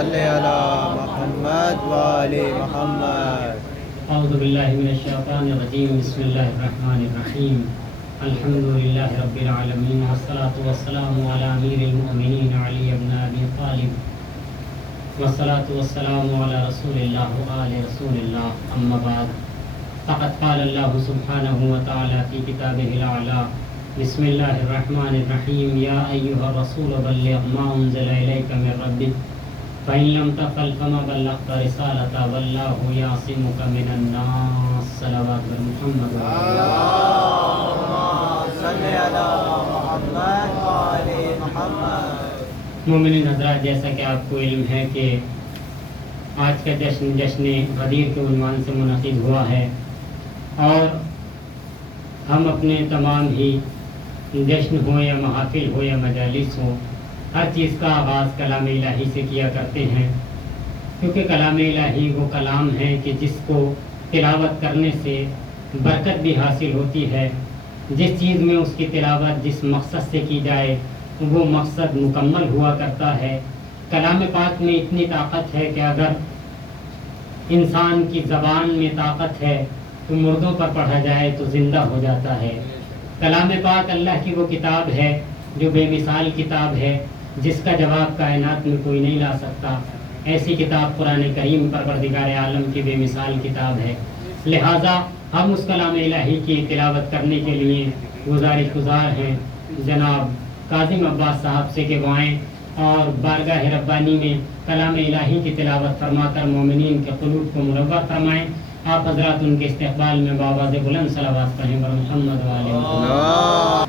صل علی محمد وآل محمد. اعوذ باللہ من الشیطان الرجیم. بسم اللہ الرحمن الرحیم. الحمد للہ رب العالمین والصلاة والسلام علی امیر المؤمنین علی بن ابی طالب والصلاة والسلام علی رسول اللہ وآل رسول اللہ. اما بعد فقد قال اللہ سبحانہ وتعالی فی کتابہ الاعلی. بسم اللہ الرحمن الرحیم. یا ایھا الرسول بلغ ما انزل الیک من ربک فإن لم تفعل فما بلغت رسالة والله يعصمك من الناس. صلوات محمد. اللهم صل علی محمد وآل محمد. مومنین حضرات، جیسا کہ آپ کو علم ہے کہ آج کا جشن غدیر کے عنوان سے منعقد ہوا ہے، اور ہم اپنے تمام ہی جشن ہو یا محافل ہو یا مجالس ہو، ہر چیز کا آغاز کلام الہی سے کیا کرتے ہیں، کیونکہ کلام الہی وہ کلام ہے کہ جس کو تلاوت کرنے سے برکت بھی حاصل ہوتی ہے. جس چیز میں اس کی تلاوت جس مقصد سے کی جائے وہ مقصد مکمل ہوا کرتا ہے. کلام پاک میں اتنی طاقت ہے کہ اگر انسان کی زبان میں طاقت ہے تو مردوں پر پڑھا جائے تو زندہ ہو جاتا ہے. کلام پاک اللہ کی وہ کتاب ہے جو بے مثال کتاب ہے، جس کا جواب کائنات میں کوئی نہیں لا سکتا. ایسی کتاب قرآن کریم پروردگار عالم کی بے مثال کتاب ہے. لہٰذا ہم اس کلام الہی کی تلاوت کرنے کے لیے گزارش گزار ہیں جناب کاظم عباس صاحب سے کہ وہ آئیں اور بارگاہ ربانی میں کلام الہی کی تلاوت فرما کر مومنین کے قلوب کو منور فرمائیں. آپ حضرات ان کے استقبال میں بآواز بلند صلوات پڑھیں بر محمد وآل محمد.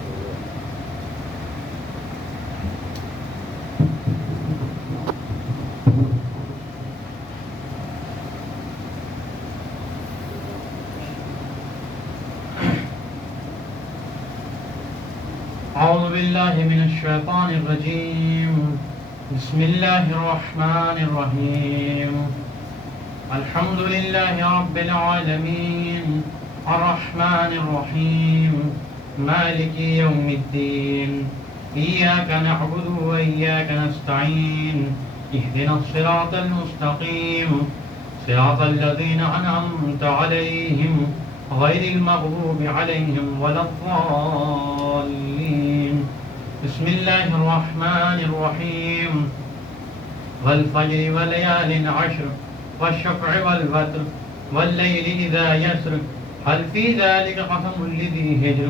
أعوذ بالله من الشيطان الرجيم. بسم الله الرحمن الرحيم. الحمد لله رب العالمين الرحمن الرحيم مالك يوم الدين. إياك نعبد وإياك نستعين. اهدنا الصراط المستقيم صراط الذين أنعمت عليهم غير المغضوب عليهم ولا الضالين. بسم الله الرحمن الرحيم. والفجر وليال عشر والشفع والوتر والليل إذا يسر هل في ذلك قسم لذي هجر.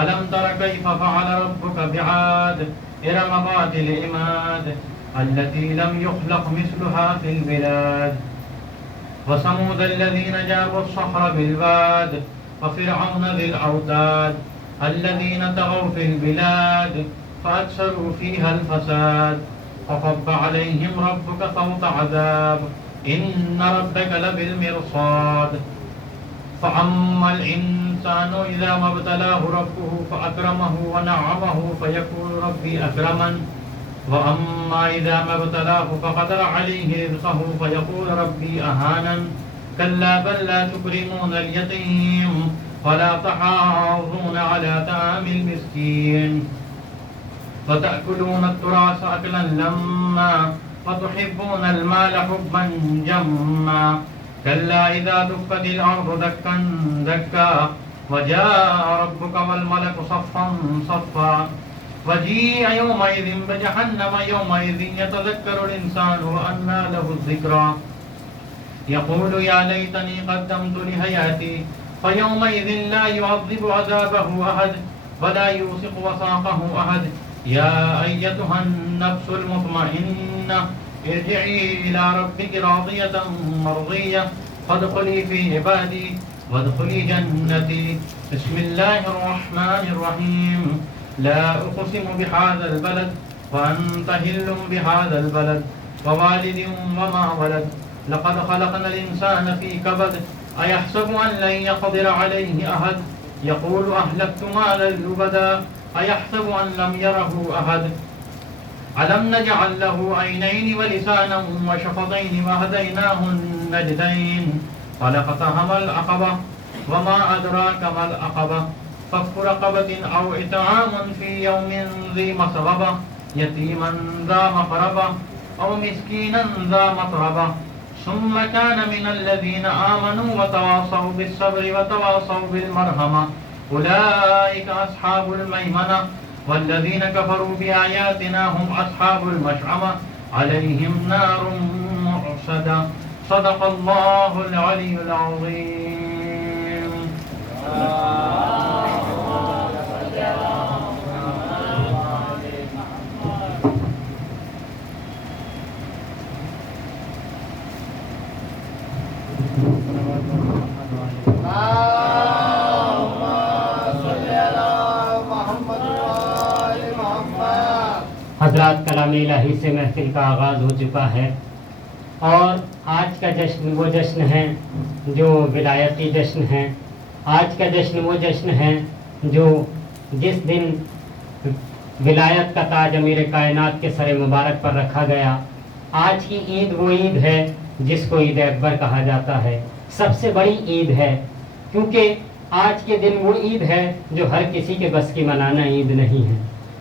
ألم تر كيف فعل ربك بعاد إرم ذات العماد التي لم يخلق مثلها في البلاد. وثمود الذين جابوا الصخر بالواد وفرعون ذي الأوتاد الذين طغوا في البلاد فأكثروا فيها الفساد. فصب عليهم ربك صوت عذاب إن ربك لبالمرصاد. فأما الإنسان إذا ما ابتلاه ربه فأكرمه ونعمه فيقول ربي أكرمن. وأما إذا ما ابتلاه فقدر عليه رزقه فيقول ربي أهانن. كلا بل لا تكرمون اليتيم ولا تحاضون على طعام المسكين وتأكلون التراث أكلا لما وتحبون المال حبا جما. كلا إذا دكت الأرض دكا دكا وجاء ربك والملك صفا صفا. وجيء يومئذ بجهنم يومئذ يتذكر الإنسان وأنى له الذكرى. يقول يا ليتني قدمت لحياتي فيومئذ لا يعذب عذابه أحد ولا يوثق وثاقه أحد. يا أيتها النفس المطمئنة ارجعي إلى ربك راضية مرضية فادخلي في عبادي وادخلي جنتي. بسم الله الرحمن الرحيم. لا أقسم بهذا البلد وأنت حل بهذا البلد ووالد وما ولد. لقد خلقنا الإنسان في كبد أيحسب أن لن يقدر عليه أحد. يقول أهلكت مالا لبدا أيحسب أن لم يره أحد. ألم نجعل له عينين ولسانا وشفتين وهديناه النجدين. فلقتهم العقبة وما أدراك ما العقبة. فك رقبة أو إطعام في يوم ذي مسغبة يتيما ذا مقربة أو مسكينا ذا متربة ثم كان من الذين آمنوا وتواصوا بالصبر وتواصوا بالمرحمة أولئك أصحاب الميمنة والذين كفروا بآياتنا هم أصحاب المشأمة عليهم نار مؤصدة صدق الله العلي العظيم. حضرات کلام الہی سے محفل کا آغاز ہو چکا ہے اور آج کا جشن وہ جشن ہے جو ولایتی جشن ہے. آج کا جشن وہ جشن ہے جو جس دن ولایت کا تاج امیر کائنات کے سر مبارک پر رکھا گیا. آج کی عید وہ عید ہے جس کو عید اکبر کہا جاتا ہے. سب سے بڑی عید ہے کیونکہ آج کے دن وہ عید ہے جو ہر کسی کے بس کی منانا عید نہیں ہے.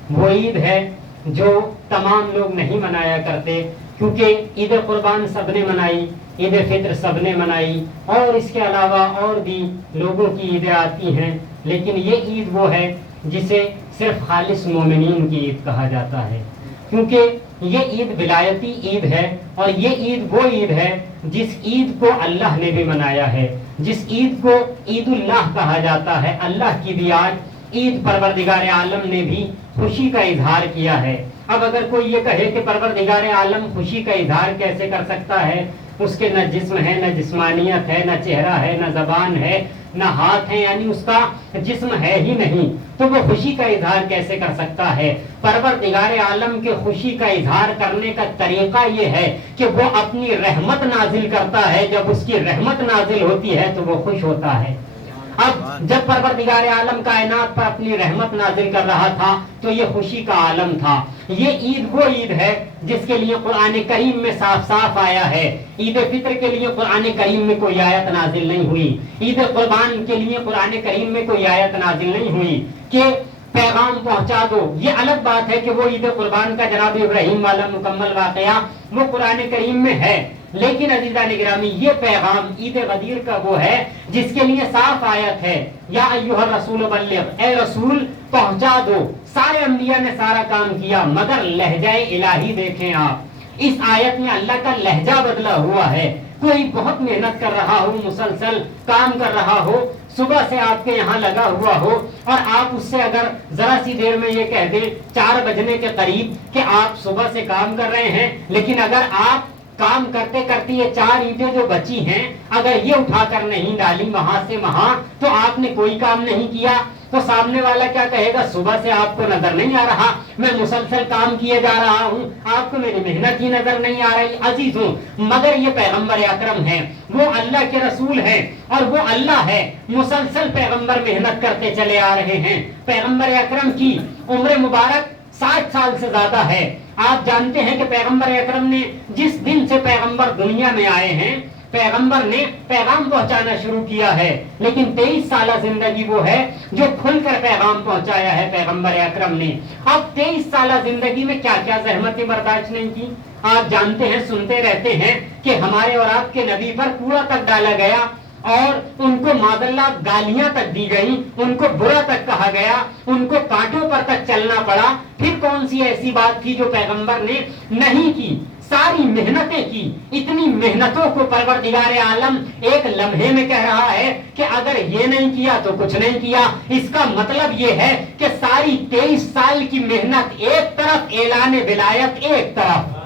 وہ عید ہے جو تمام لوگ نہیں منایا کرتے کیونکہ عید قربان سب نے منائی, عید فطر سب نے منائی اور اس کے علاوہ اور بھی لوگوں کی عیدیں آتی ہیں, لیکن یہ عید وہ ہے جسے صرف خالص مومنین کی عید کہا جاتا ہے کیونکہ یہ عید ولایتی عید ہے اور یہ عید وہ عید ہے جس عید کو اللہ نے بھی منایا ہے, جس عید کو عید اللہ کہا جاتا ہے. اللہ کی بھی آج عید پروردگار عالم نے بھی خوشی کا اظہار کیا ہے. اب اگر کوئی یہ کہے کہ پروردگار عالم خوشی کا اظہار کیسے کر سکتا ہے, اس کے نہ جسم ہے, نہ جسمانیت ہے, نہ چہرہ ہے, نہ زبان ہے, نہ ہاتھ ہے, یعنی اس کا جسم ہے ہی نہیں, تو وہ خوشی کا اظہار کیسے کر سکتا ہے؟ پروردگار عالم کے خوشی کا اظہار کرنے کا طریقہ یہ ہے کہ وہ اپنی رحمت نازل کرتا ہے. جب اس کی رحمت نازل ہوتی ہے تو وہ خوش ہوتا ہے. اب جب پروردگار عالم کائنات پر اپنی رحمت نازل کر رہا تھا تو یہ خوشی کا عالم تھا. یہ عید وہ عید ہے جس کے لیے قرآن کریم میں صاف صاف آیا ہے. عید فطر کے لیے قرآن کریم میں کوئی آیت نازل نہیں ہوئی. عید قربان کے لیے قرآن کریم میں کوئی آیت نازل نہیں ہوئی کہ پیغام پہنچا دو. یہ الگ بات ہے کہ وہ عید قربان کا جناب ابراہیم والا مکمل واقعہ وہ قرآن کریم میں ہے, لیکن عزیزان گرامی یہ پیغام عید غدیر کا وہ ہے جس کے لیے صاف آیت ہے یا ایھا الرسول بلغ, اے رسول پہنچا دو. سارے انبیاء نے سارا کام کیا مگر لہجہ الہی دیکھیں آپ, اس آیت میں اللہ کا لہجہ بدلا ہوا ہے. کوئی بہت محنت کر رہا ہو, مسلسل کام کر رہا ہو, صبح سے آپ کے یہاں لگا ہوا ہو اور آپ اس سے اگر ذرا سی دیر میں یہ کہہ دیں 4 بجنے کے قریب کہ آپ صبح سے کام کر رہے ہیں, لیکن اگر آپ کام کرتے کرتے یہ 4 اینٹیں جو بچی ہیں اگر یہ اٹھا کر نہیں ڈالی وہاں سے وہاں تو آپ نے کوئی کام نہیں کیا, تو سامنے والا کیا کہے گا؟ صبح سے آپ کو نظر نہیں آ رہا, میں مسلسل کام کیے جا رہا ہوں, آپ کو میری محنت ہی نظر نہیں آ رہی. عزیزوں مگر یہ پیغمبر اکرم ہے, وہ اللہ کے رسول ہیں اور وہ اللہ ہے. مسلسل پیغمبر محنت کرتے چلے آ رہے ہیں. پیغمبر اکرم کی عمر مبارک 60 سال سے زیادہ ہے. آپ جانتے ہیں کہ پیغمبر اکرم نے جس دن سے پیغمبر دنیا میں آئے ہیں پیغمبر نے پیغام پہنچانا شروع کیا ہے, لیکن 23 سالہ زندگی وہ ہے جو کھل کر پیغام پہنچایا ہے پیغمبر اکرم نے. اب 23 سالہ زندگی میں کیا کیا زحمتیں برداشت نہیں کی. آپ جانتے ہیں, سنتے رہتے ہیں کہ ہمارے اور آپ کے نبی پر کوڑا تک ڈالا گیا اور ان کو معذاللہ گالیاں تک دی گئی, ان کو برا تک کہا گیا, ان کو کانٹوں پر تک چلنا پڑا. پھر کون سی ایسی بات تھی جو پیغمبر نے نہیں کی؟ ساری محنتیں کی. اتنی محنتوں کو پروردگار عالم ایک لمحے میں کہہ رہا ہے کہ اگر یہ نہیں کیا تو کچھ نہیں کیا. اس کا مطلب یہ ہے کہ ساری 23 سال کی محنت ایک طرف, اعلان ولایت ایک طرف.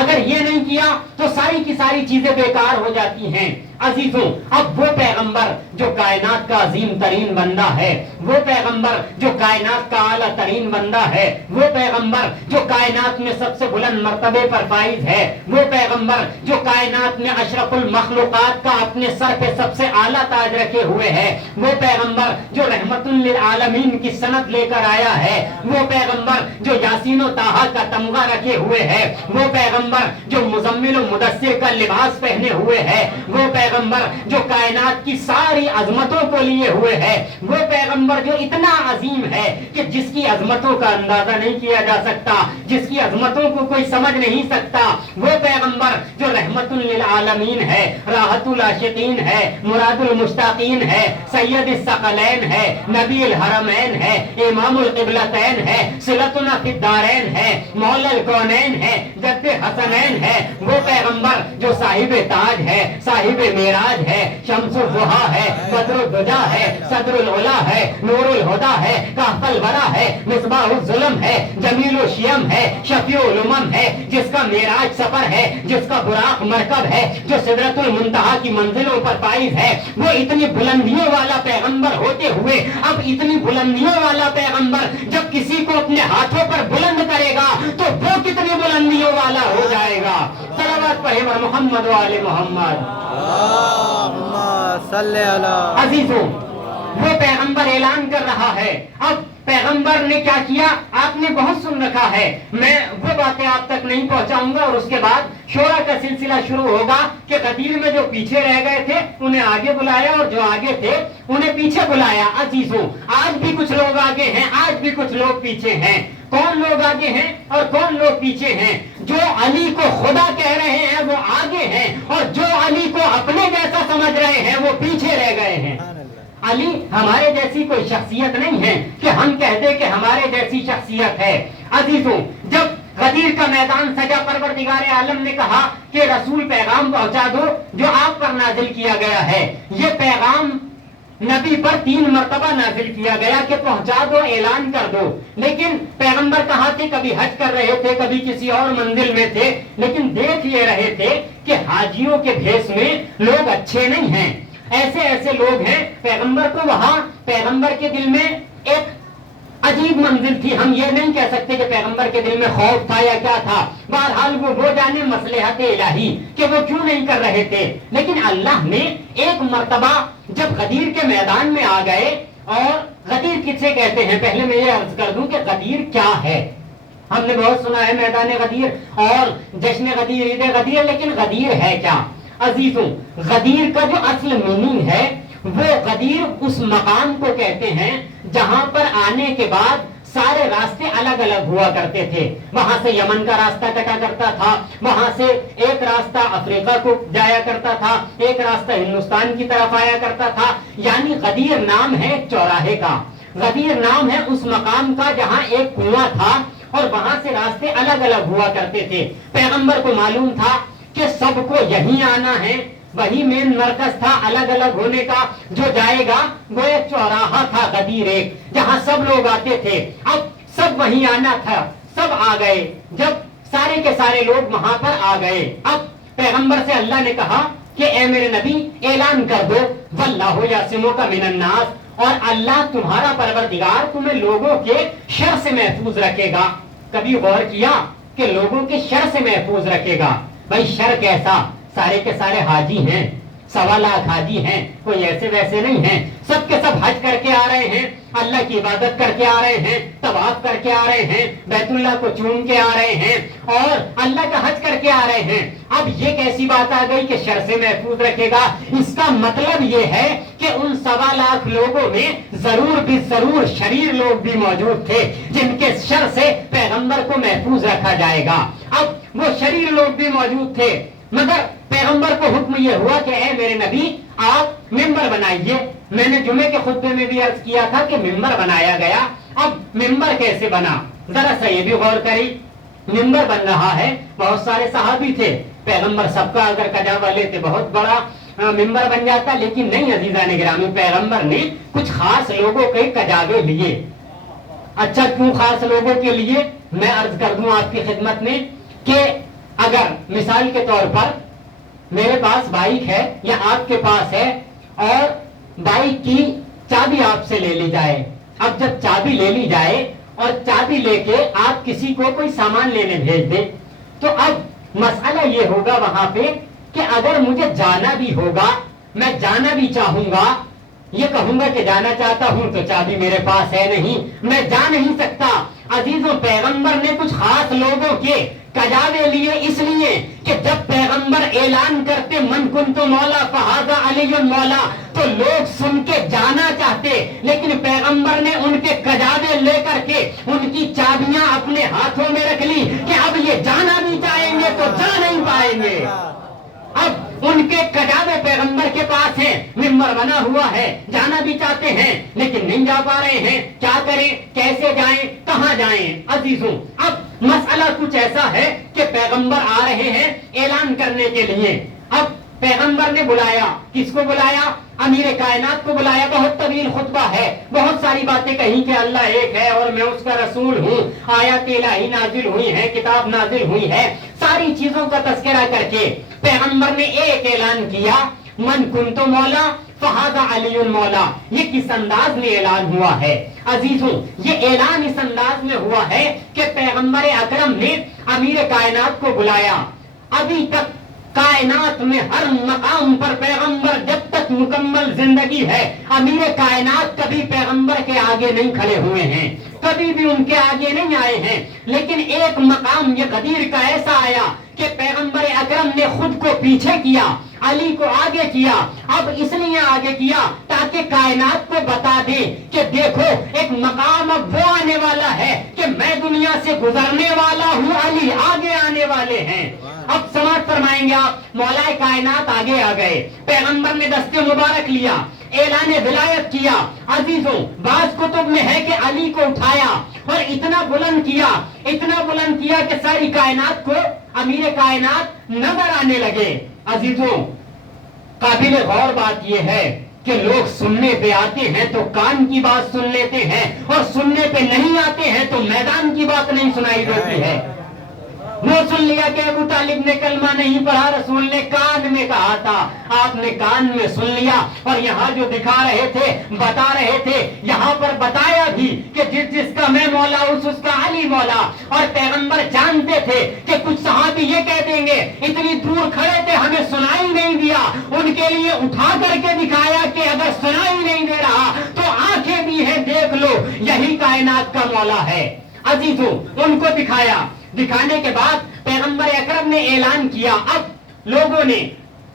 اگر یہ نہیں کیا تو ساری کی ساری چیزیں بیکار ہو جاتی ہیں. عزیزوں اب وہ پیغمبر جو کائنات کا عظیم ترین بندہ ہے, وہ پیغمبر جو کائنات کا اعلیٰ ترین بندہ ہے, وہ پیغمبر جو کائنات میں سب سے بلند مرتبے پر فائز ہے, وہ پیغمبر جو کائنات میں اشرف المخلوقات کا اپنے سر پہ سب سے اعلیٰ تاج رکھے ہوئے ہے, وہ پیغمبر جو رحمت للعالمین کی سند لے کر آیا ہے, وہ پیغمبر جو یاسین و طٰہٰ کا تمغہ رکھے ہوئے ہے, وہ پیغمبر جو مزمل و مدثر کا لباس پہنے ہوئے ہے, وہ پیغمبر جو کائنات کی ساری عظمتوں کو لیے ہوئے ہے، وہ پیغمبر جو اتنا عظیم ہے کہ جس کی عظمتوں کا اندازہ نہیں کیا جا سکتا، جس کی عظمتوں کو کوئی سمجھ نہیں سکتا، وہ پیغمبر جو رحمت للعالمین ہے، راحت العاشقین ہے، مراد المشتاقین ہے، سید الثقلین ہے، نبی الحرمین ہے، امام القبلتین ہے، صلتنا فی الدارین ہے، مولا الکونین ہے، جد حسنین ہے، وہ پیغمبر جو صاحب تاج ہے، صاحب معراج ہے، شمس الضحیٰ ہے، بدر الدجا ہے، صدر العلا ہے، نور الہدا ہے، کہف الورا ہے، مصباح الظلم ہے، جمیل الشیم ہے، شفیع الامم ہے، جس کا معراج سفر ہے، جس کا براق مرکب ہے، جو سدرۃ المنتہا کی منزلوں پر فائز ہے، وہ اتنی بلندیوں والا پیغمبر ہوتے ہوئے اب اتنی بلندیوں والا پیغمبر جب کسی کو اپنے ہاتھوں پر بلند کرے گا تو وہ کتنی بلندیوں والا ہو جائے گا. صلوات پڑھیں بر محمد و آل محمد. اللہم صلی علی. عزیزوں، وہ پیغمبر اعلان کر رہا ہے. اب پیغمبر نے کیا کیا آپ نے بہت سن رکھا ہے، میں وہ باتیں آپ تک نہیں پہنچاؤں گا، اور اس کے بعد شورا کا سلسلہ شروع ہوگا کہ غدیر میں جو پیچھے رہ گئے تھے انہیں آگے بلایا اور جو آگے تھے انہیں پیچھے بلایا. عزیزوں، آج بھی کچھ لوگ آگے ہیں، آج بھی کچھ لوگ پیچھے ہیں. کون لوگ آگے ہیں اور کون لوگ پیچھے ہیں؟ جو علی کو خدا کہہ رہے ہیں وہ آگے ہیں، اور جو علی کو اپنے جیسا سمجھ رہے ہیں وہ پیچھے رہ گئے ہیں. علی ہمارے جیسی کوئی شخصیت نہیں ہے کہ ہم کہہ دیں کہ ہمارے جیسی شخصیت ہے. عزیزوں، جب غدیر کا میدان سجا، پروردگار عالم نے کہا کہ رسول پیغام پہنچا دو جو آپ پر نازل کیا گیا ہے. یہ پیغام نبی پر 3 مرتبہ نازل کیا گیا کہ پہنچا دو، اعلان کر دو. لیکن پیغمبر کہاں تھے؟ کبھی حج کر رہے تھے، کبھی کسی اور منزل میں تھے، لیکن دیکھ یہ رہے تھے کہ حاجیوں کے بھیس میں لوگ اچھے نہیں ہیں، ایسے ایسے لوگ ہیں. پیغمبر کو وہاں پیغمبر کے دل میں ایک عجیب منزل تھی. ہم یہ نہیں کہہ سکتے کہ پیغمبر کے دل میں خوف تھا یا کیا تھا، بہرحال وہ جانے مصلحت الہی کہ وہ کیوں نہیں کر رہے تھے. لیکن اللہ نے ایک مرتبہ جب غدیر کے میدان میں آ گئے، اور غدیر کسے کہتے ہیں پہلے میں یہ عرض کر دوں کہ غدیر کیا ہے. ہم نے بہت سنا ہے میدان غدیر اور جشن غدیر، عید غدیر، لیکن غدیر ہے کیا؟ عزیزوں، غدیر کا جو اصل میننگ ہے وہ غدیر اس مقام کو کہتے ہیں جہاں پر آنے کے بعد سارے راستے الگ الگ ہوا کرتے تھے. وہاں سے یمن کا راستہ کٹا کرتا تھا، وہاں سے ایک راستہ افریقہ کو جایا کرتا تھا، ایک راستہ ہندوستان کی طرف آیا کرتا تھا. یعنی غدیر نام ہے چوراہے کا، غدیر نام ہے اس مقام کا جہاں ایک کنواں تھا اور وہاں سے راستے الگ الگ ہوا کرتے تھے. پیغمبر کو معلوم تھا کہ سب کو یہیں آنا ہے، وہی مین مرکز تھا الگ الگ ہونے کا. جو جائے گا وہ ایک چوراہا تھا غدیر، ایک جہاں سب لوگ آتے تھے. اب سب وہیں آنا تھا، سب آ گئے. جب سارے کے سارے لوگ وہاں پر آ گئے، اب پیغمبر سے اللہ نے کہا کہ اے میرے نبی اعلان کر دو واللہ یعصمک من الناس، اور اللہ تمہارا پروردگار تمہیں لوگوں کے شر سے محفوظ رکھے گا. کبھی غور کیا کہ لوگوں کے شر سے محفوظ رکھے گا؟ بھائی شر کیسا؟ سارے کے سارے حاجی ہیں، 1.25 لاکھ حاجی ہیں، کوئی ایسے ویسے نہیں ہیں. سب کے سب حج کر کے آ رہے ہیں، اللہ کی عبادت کر کے آ رہے ہیں، طواف کر کے آ رہے ہیں، بیت اللہ کو چوم کے آ رہے ہیں اور اللہ کا حج کر کے آ رہے ہیں. اب یہ کیسی بات آ گئی کہ شر سے محفوظ رکھے گا؟ اس کا مطلب یہ ہے کہ ان 1.25 لاکھ لوگوں میں ضرور بھی ضرور شریر لوگ بھی موجود تھے جن کے شر سے پیغمبر کو محفوظ رکھا جائے گا. اب وہ شریر لوگ بھی موجود تھے، مگر پیغمبر کو حکم یہ ہوا کہ اے میرے نبی آپ ممبر بنائیے. میں نے جمعے کے خطبے میں بھی عرض کیا تھا کہ ممبر بنایا گیا. اب ممبر کیسے بنا؟ ذرا سا یہ بھی غور کری. ممبر بن رہا ہے، بہت سارے صحابی تھے، پیغمبر سب کا اگر کجاوا لیتے بہت بڑا ممبر بن جاتا، لیکن نہیں عزیزان گرامی، پیغمبر نے کچھ خاص لوگوں کے کجاوے لیے. اچھا کیوں خاص لوگوں کے لیے؟ میں عرض کر دوں آپ کی خدمت میں کہ اگر مثال کے طور پر میرے پاس بائک ہے یا آپ کے پاس ہے اور بائک کی چابی آپ سے لے لی جائے. اب جب چابی لے لی جائے اور چابی لے کے آپ کسی کو کوئی سامان لینے بھیج دیں تو اب مسئلہ یہ ہوگا وہاں پہ کہ اگر مجھے جانا بھی ہوگا، میں جانا بھی چاہوں گا، یہ کہوں گا کہ جانا چاہتا ہوں تو چابی میرے پاس ہے نہیں، میں جا نہیں سکتا. عزیزوں، پیغمبر نے کچھ خاص لوگوں کے کجاوے لیے اس لیے کہ جب پیغمبر اعلان کرتے من کنت مولا فہذا علی مولا تو لوگ سن کے جانا چاہتے، لیکن پیغمبر نے ان کے کجاوے لے کر کے ان کی چابیاں اپنے ہاتھوں میں رکھ لی کہ اب یہ جانا بھی چاہیں گے تو جا نہیں پائیں گے۔ اب ان کے کجاوے پیغمبر کے پاس ہیں، ممبر بنا ہوا ہے، جانا بھی چاہتے ہیں لیکن نہیں جا پا رہے ہیں، کیا کریں، کیسے جائیں، کہاں جائیں؟ عزیزوں، اب مسئلہ کچھ ایسا ہے کہ پیغمبر آ رہے ہیں اعلان کرنے کے لیے۔ اب پیغمبر نے بلایا، کس کو بلایا؟ امیر کائنات کو بلایا۔ بہت طویل خطبہ ہے، بہت ساری باتیں کہیں کہ اللہ ایک ہے اور میں اس کا رسول ہوں، آیات الہی نازل ہوئی ہے، کتاب نازل ہوئی ہے، ساری چیزوں کا تذکرہ کر کے پیغمبر نے ایک اعلان کیا، من کنتو مولا فہذا علی مولا۔ یہ کس انداز میں اعلان ہوا ہے؟ عزیزوں، یہ اعلان اس انداز میں ہوا ہے کہ پیغمبر اکرم نے امیر کائنات کو بلایا۔ ابھی تک کائنات میں ہر مقام پر پیغمبر جب تک مکمل زندگی ہے، امیر کائنات کبھی پیغمبر کے آگے نہیں کھڑے ہوئے ہیں، کبھی بھی ان کے آگے نہیں آئے ہیں، لیکن ایک مقام یہ غدیر کا ایسا آیا کہ پیغمبر اکرم نے خود کو پیچھے کیا، علی کو آگے کیا۔ اب اس لیے آگے کیا تاکہ کائنات کو بتا دے کہ دیکھو ایک مقام اب وہ آنے والا ہے کہ میں دنیا سے گزرنے والا ہوں، علی آگے آنے والے ہیں۔ اب سماعت فرمائیں گے آپ، مولا کائنات آگے آ گئے، پیغمبر نے دست مبارک لیا، اعلان ولایت کیا۔ عزیزوں، بعض کتب میں ہے کہ علی کو اٹھایا اور اتنا بلند کیا کہ ساری کائنات کو امیر کائنات نظر آنے لگے۔ عزیزوں، قابل غور بات یہ ہے کہ لوگ سننے پہ آتے ہیں تو کان کی بات سن لیتے ہیں اور سننے پہ نہیں آتے ہیں تو میدان کی بات نہیں سنائی دیتی ہے۔ وہ سن لیا کہ ابو طالب نے کلمہ نہیں پڑھا، رسول نے کان میں کہا تھا، آپ نے کان میں سن لیا، اور یہاں جو دکھا رہے تھے، بتا رہے تھے، یہاں پر بتایا بھی کہ جس کا میں مولا اس کا علی مولا۔ اور پیغمبر جانتے تھے کہ کچھ صحابی یہ کہہ دیں گے، اتنی دور کھڑے تھے ہمیں سنائی نہیں دیا، ان کے لیے اٹھا کر کے دکھایا کہ اگر سنائی نہیں دے رہا تو آنکھیں بھی ہیں، دیکھ لو، یہی کائنات کا مولا ہے۔ عزیزوں، ان کو دکھایا، دکھانے کے بعد پیغمبر اکرم نے اعلان کیا۔ اب لوگوں نے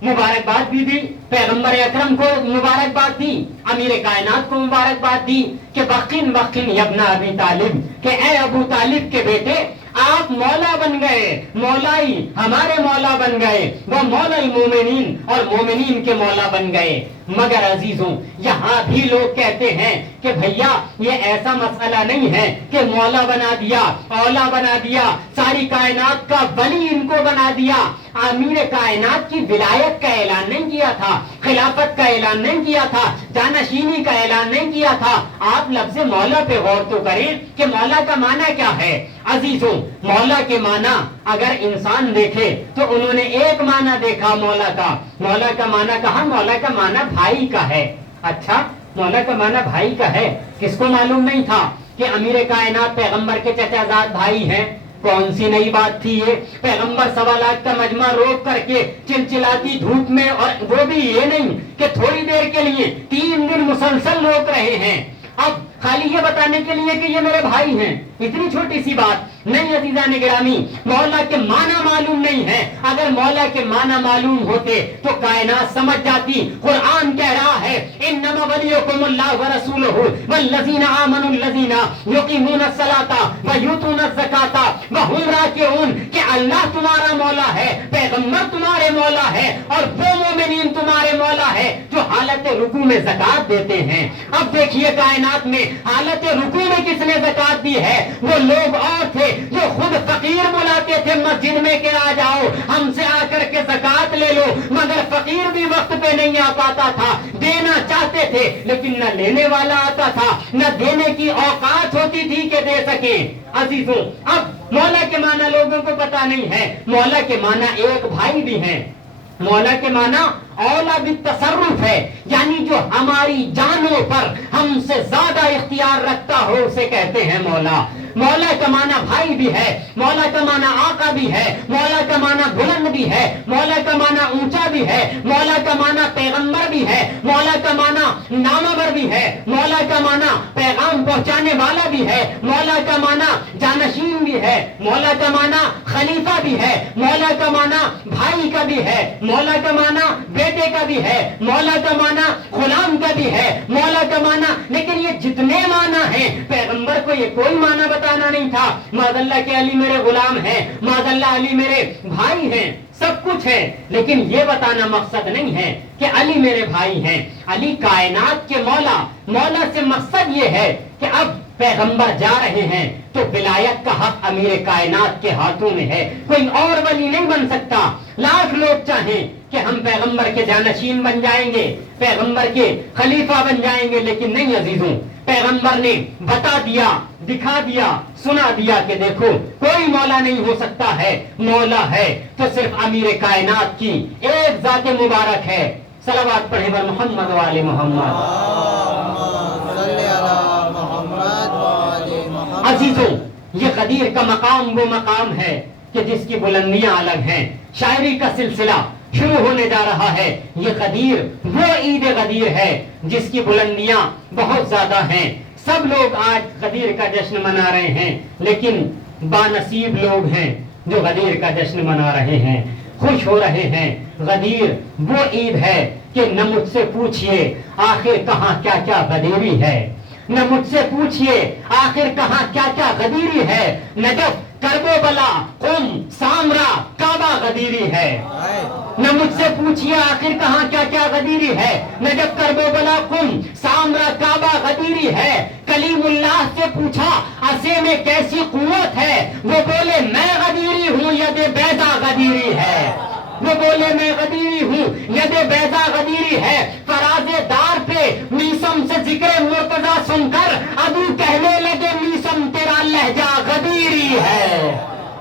مبارکباد بھی دی، پیغمبر اکرم کو مبارکباد دی، امیر کائنات کو مبارکباد دی کہ بخن بخن ابن ابی طالب، کہ اے ابو طالب کے بیٹے، آپ مولا بن گئے، مولائی ہمارے مولا بن گئے، وہ مولا المومنین اور مومنین کے مولا بن گئے۔ مگر عزیزوں، یہاں بھی لوگ کہتے ہیں کہ بھیا یہ ایسا مسئلہ نہیں ہے کہ مولا بنا دیا، اولا بنا دیا، ساری کائنات کا ولی ان کو بنا دیا۔ امیر کائنات کی ولایت کا اعلان نہیں کیا تھا، خلافت کا اعلان نہیں کیا تھا، جانشینی کا اعلان نہیں کیا تھا۔ آپ لفظ مولا پہ غور تو کریں کہ مولا کا معنی کیا ہے۔ عزیزوں، مولا کے معنی اگر انسان دیکھے تو انہوں نے ایک معنی دیکھا مولا کا، مولا کا معنی کہا، مولا کا معنی بھائی کا ہے۔ اچھا، مولا کا معنی بھائی کا ہے، کس کو معلوم نہیں تھا کہ امیر کائنات پیغمبر کے چچا زاد بھائی ہیں؟ کون سی نئی بات تھی یہ؟ پیغمبر 1.25 لاکھ کا مجمع روک کر کے چلچلاتی دھوپ میں، اور وہ بھی یہ نہیں کہ تھوڑی دیر کے لیے، 3 دن مسلسل روک رہے ہیں، اب خالی یہ بتانے کے لیے کہ یہ میرے بھائی ہیں، اتنی چھوٹی سی بات نہیں۔ عزیزان گرامی، مولا کے معنی معلوم نہیں ہے، اگر مولا کے معنی معلوم ہوتے تو کائنات سمجھ جاتی۔ قرآن کہہ رہا ہے انما ولیکم اللہ ورسولہ والذین آمنوا الذین یقیمون الصلاۃ ویؤتون الزکاۃ وہم راکعون، کہ اللہ تمہارا مولا ہے، پیغمبر تمہارے مولا ہے، اور وہ مومنین تمہارے مولا ہے جو حالت رکوع میں زکات دیتے ہیں۔ اب دیکھیے کائنات میں حالت رکوع میں کس نے زکات دی ہے؟ وہ لوگ اور تھے جو خود فقیر بلاتے تھے مسجد میں کہ آ جاؤ ہم سے آ کر کے زکات لے لو، مگر فقیر بھی وقت پہ نہیں آ پاتا تھا، دینا چاہتے تھے لیکن نہ لینے والا آتا تھا، نہ دینے کی اوقات ہوتی تھی کہ دے سکے۔ عزیزوں، اب مولا کے معنی لوگوں کو پتا نہیں ہے، مولا کے معنی ایک بھائی بھی ہیں، مولا کے معنی اولا بالتصرف ہے، یعنی جو ہماری جانوں پر ہم سے زیادہ اختیار رکھتا ہو اسے کہتے ہیں مولا۔ مولا کا معنی بھائی بھی ہے، مولا کا معنی آقا بھی ہے، مولا کا معنی بلند بھی ہے، مولا کا معنی اونچا بھی ہے، مولا کا معنی پیغمبر بھی ہے، مولا کا معنی نامور بھی ہے، مولا کا معنی پیغام پہنچانے والا بھی ہے، مولا کا معنی جانشین بھی ہے، مولا کا معنی خلیفہ بھی ہے، مولا کا معنی کا بھی ہے, مولا کا معنی بیٹے کا بھی ہے, مولا کا معنی غلام کا بھی ہے, مولا کا معنی, لیکن یہ جتنے معنی ہیں پیغمبر کو یہ کوئی معنی بتانا نہیں تھا. معاذ اللہ کہ علی میرے غلام ہیں, معاذ اللہ علی میرے بھائی ہیں, سب کچھ ہے, لیکن یہ بتانا مقصد نہیں ہے کہ علی میرے بھائی ہیں. علی کائنات کے مولا, مولا سے مقصد یہ ہے کہ اب پیغمبر جا رہے ہیں تو ولایت کا حق امیر کائنات کے ہاتھوں میں ہے, کوئی اور ولی نہیں بن سکتا. لاکھ لوگ چاہیں کہ ہم پیغمبر کے جانشین بن جائیں گے, پیغمبر کے خلیفہ بن جائیں گے, لیکن نہیں عزیزوں, پیغمبر نے بتا دیا, دکھا دیا, سنا دیا کہ دیکھو کوئی مولا نہیں ہو سکتا ہے, مولا ہے تو صرف امیر کائنات کی ایک ذات مبارک ہے. صلوات پڑھیں بر محمد و آل محمد. صلی علی محمد و آل محمد. عزیزوں, یہ غدیر کا مقام وہ مقام ہے کہ جس کی بلندیاں الگ ہیں. شاعری کا سلسلہ شروع ہونے جا رہا ہے. یہ غدیر وہ عید غدیر ہے جس کی بلندیاں بہت زیادہ ہیں. سب لوگ آج غدیر کا جشن منا رہے ہیں, لیکن بانصیب لوگ ہیں جو غدیر کا جشن منا رہے ہیں, خوش ہو رہے ہیں. غدیر وہ عید ہے کہ نہ مجھ سے پوچھئے آخر کہاں کیا کیا غدیری ہے, نہ مجھ سے پوچھئے آخر کہاں کیا کیا غدیری ہے. نجف, کرب و بلا, قم, سامرا, کعبہ غدیری ہے. نہ مجھ سے پوچھئے آخر کہاں کیا کیا غدیری ہے. نجف, کرب و بلا, قم, سامرا, کعبہ غدیری ہے. کلیم اللہ سے پوچھا عصے میں کیسی قوت ہے, وہ بولے میں غدیری ہوں, ید بیضا غدیری ہے. وہ بولے میں غدیری ہوں, ید بیضا غدیری ہے. فراز دار پہ میسم سے ذکر مرتضی سن کر عدو کہنے لگے میسم تیرا لہجہ غدیری ہے.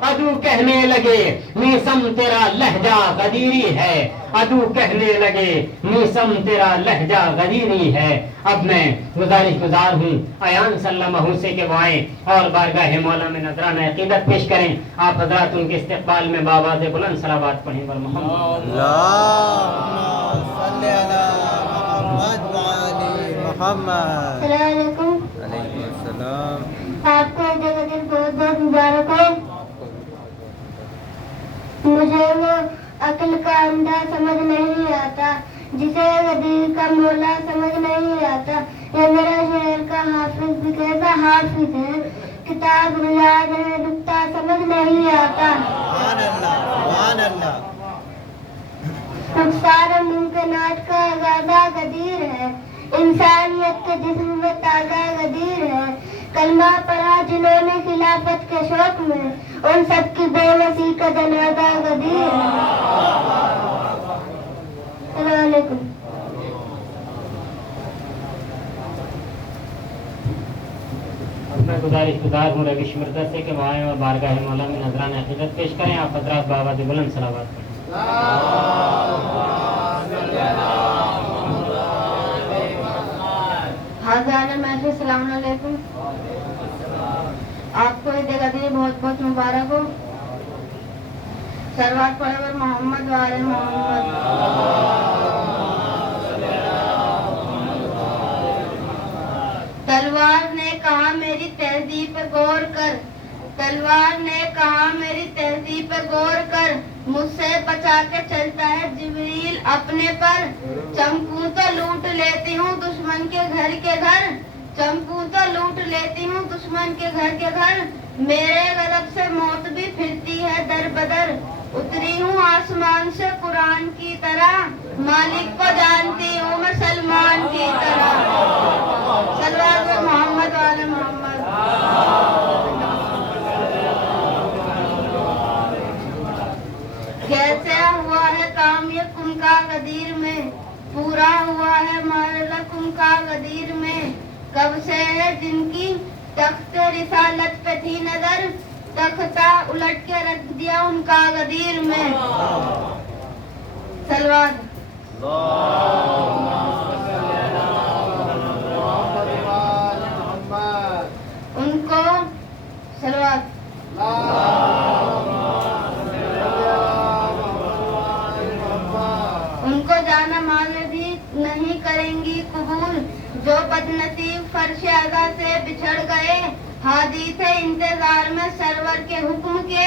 عدو کہنے لگے میسم تیرا لہجہ غدیری ہے. عدو کہنے لگے میسم تیرا لہجہ غدیری ہے. اب میں گزار ہوں ایان صلی اللہ محوسے کے وائیں اور بارگاہ مولا میں نذرانہ عقیدت پیش کریں. آپ حضرات ان کے استقبال میں بآواز بلند صلوات پڑھیں بر محمد. اللہم صلی علی محمد و آل محمد. السلام علیکم. علیکم السلام. آپ کو عید غدیر بہت بہت مبارک ہو. مجھے وہ عقل کا اندھا سمجھ نہیں آتا جسے غدیر کا مولا سمجھ نہیں آتا. یہ میرا شہر کا حافظ بھی کہتا حافظ ہے, کتاب یاد ہے نکتہ سمجھ نہیں آتا. سبحان اللہ, سبحان اللہ. رخسار ممکنات کا آغازہ غدیر ہے, انسانیت کے جسم میں تازہ غدیر ہے. کلمہ پڑھا جنہوں نے خلافت کے شوق میں, ان سب کی بے وسی کا جنازہ غدیر ہے. السلام علیکم. میں گزار ہوں رویش مرزا سے کہ وہاں اور بارگاہ مولا میں نذرانہ عقیدت پیش کریں. آپ حضرات بآواز بلند صلوات پڑھیں. حاضران محفل السلام علیکم. آپ کو عید غدیر بہت بہت مبارک ہو. صلوات پڑھیں بر محمد و آل محمد. تلوار نے کہا میری تہذیب پہ غور کر, تلوار نے کہا میری تہذیب پہ غور کر, مجھ سے بچا کے چلتا ہے جبریل اپنے پر. چمکوں تو لوٹ لیتی ہوں دشمن کے گھر, چمکوں تو لوٹ لیتی ہوں دشمن کے گھر. میرے غضب سے موت بھی پھرتی ہے در بدر, اتری ہوں آسمان سے قرآن کی طرح, مالک کو جانتی ہوں میں سلمان کی طرح. صلوات پر محمد و آل محمد. کیسے ہوا ہے کام یہ کم کا غدیر میں, پورا ہوا ہے مرحلہ کم کا غدیر میں. کب سے ہے جن کی تخت رسالت پہ تھی نظر, تختہ الٹ کے رکھ دیا ان کا غدیر میں. صلوات. ان کو صلوات. ان کو جانا مال بھی نہیں کریں گی قبول, جو بد نصیب فرش اعلیٰ سے بچھڑ گئے. ہادی تھے انتظار میں سرور کے حکم کے,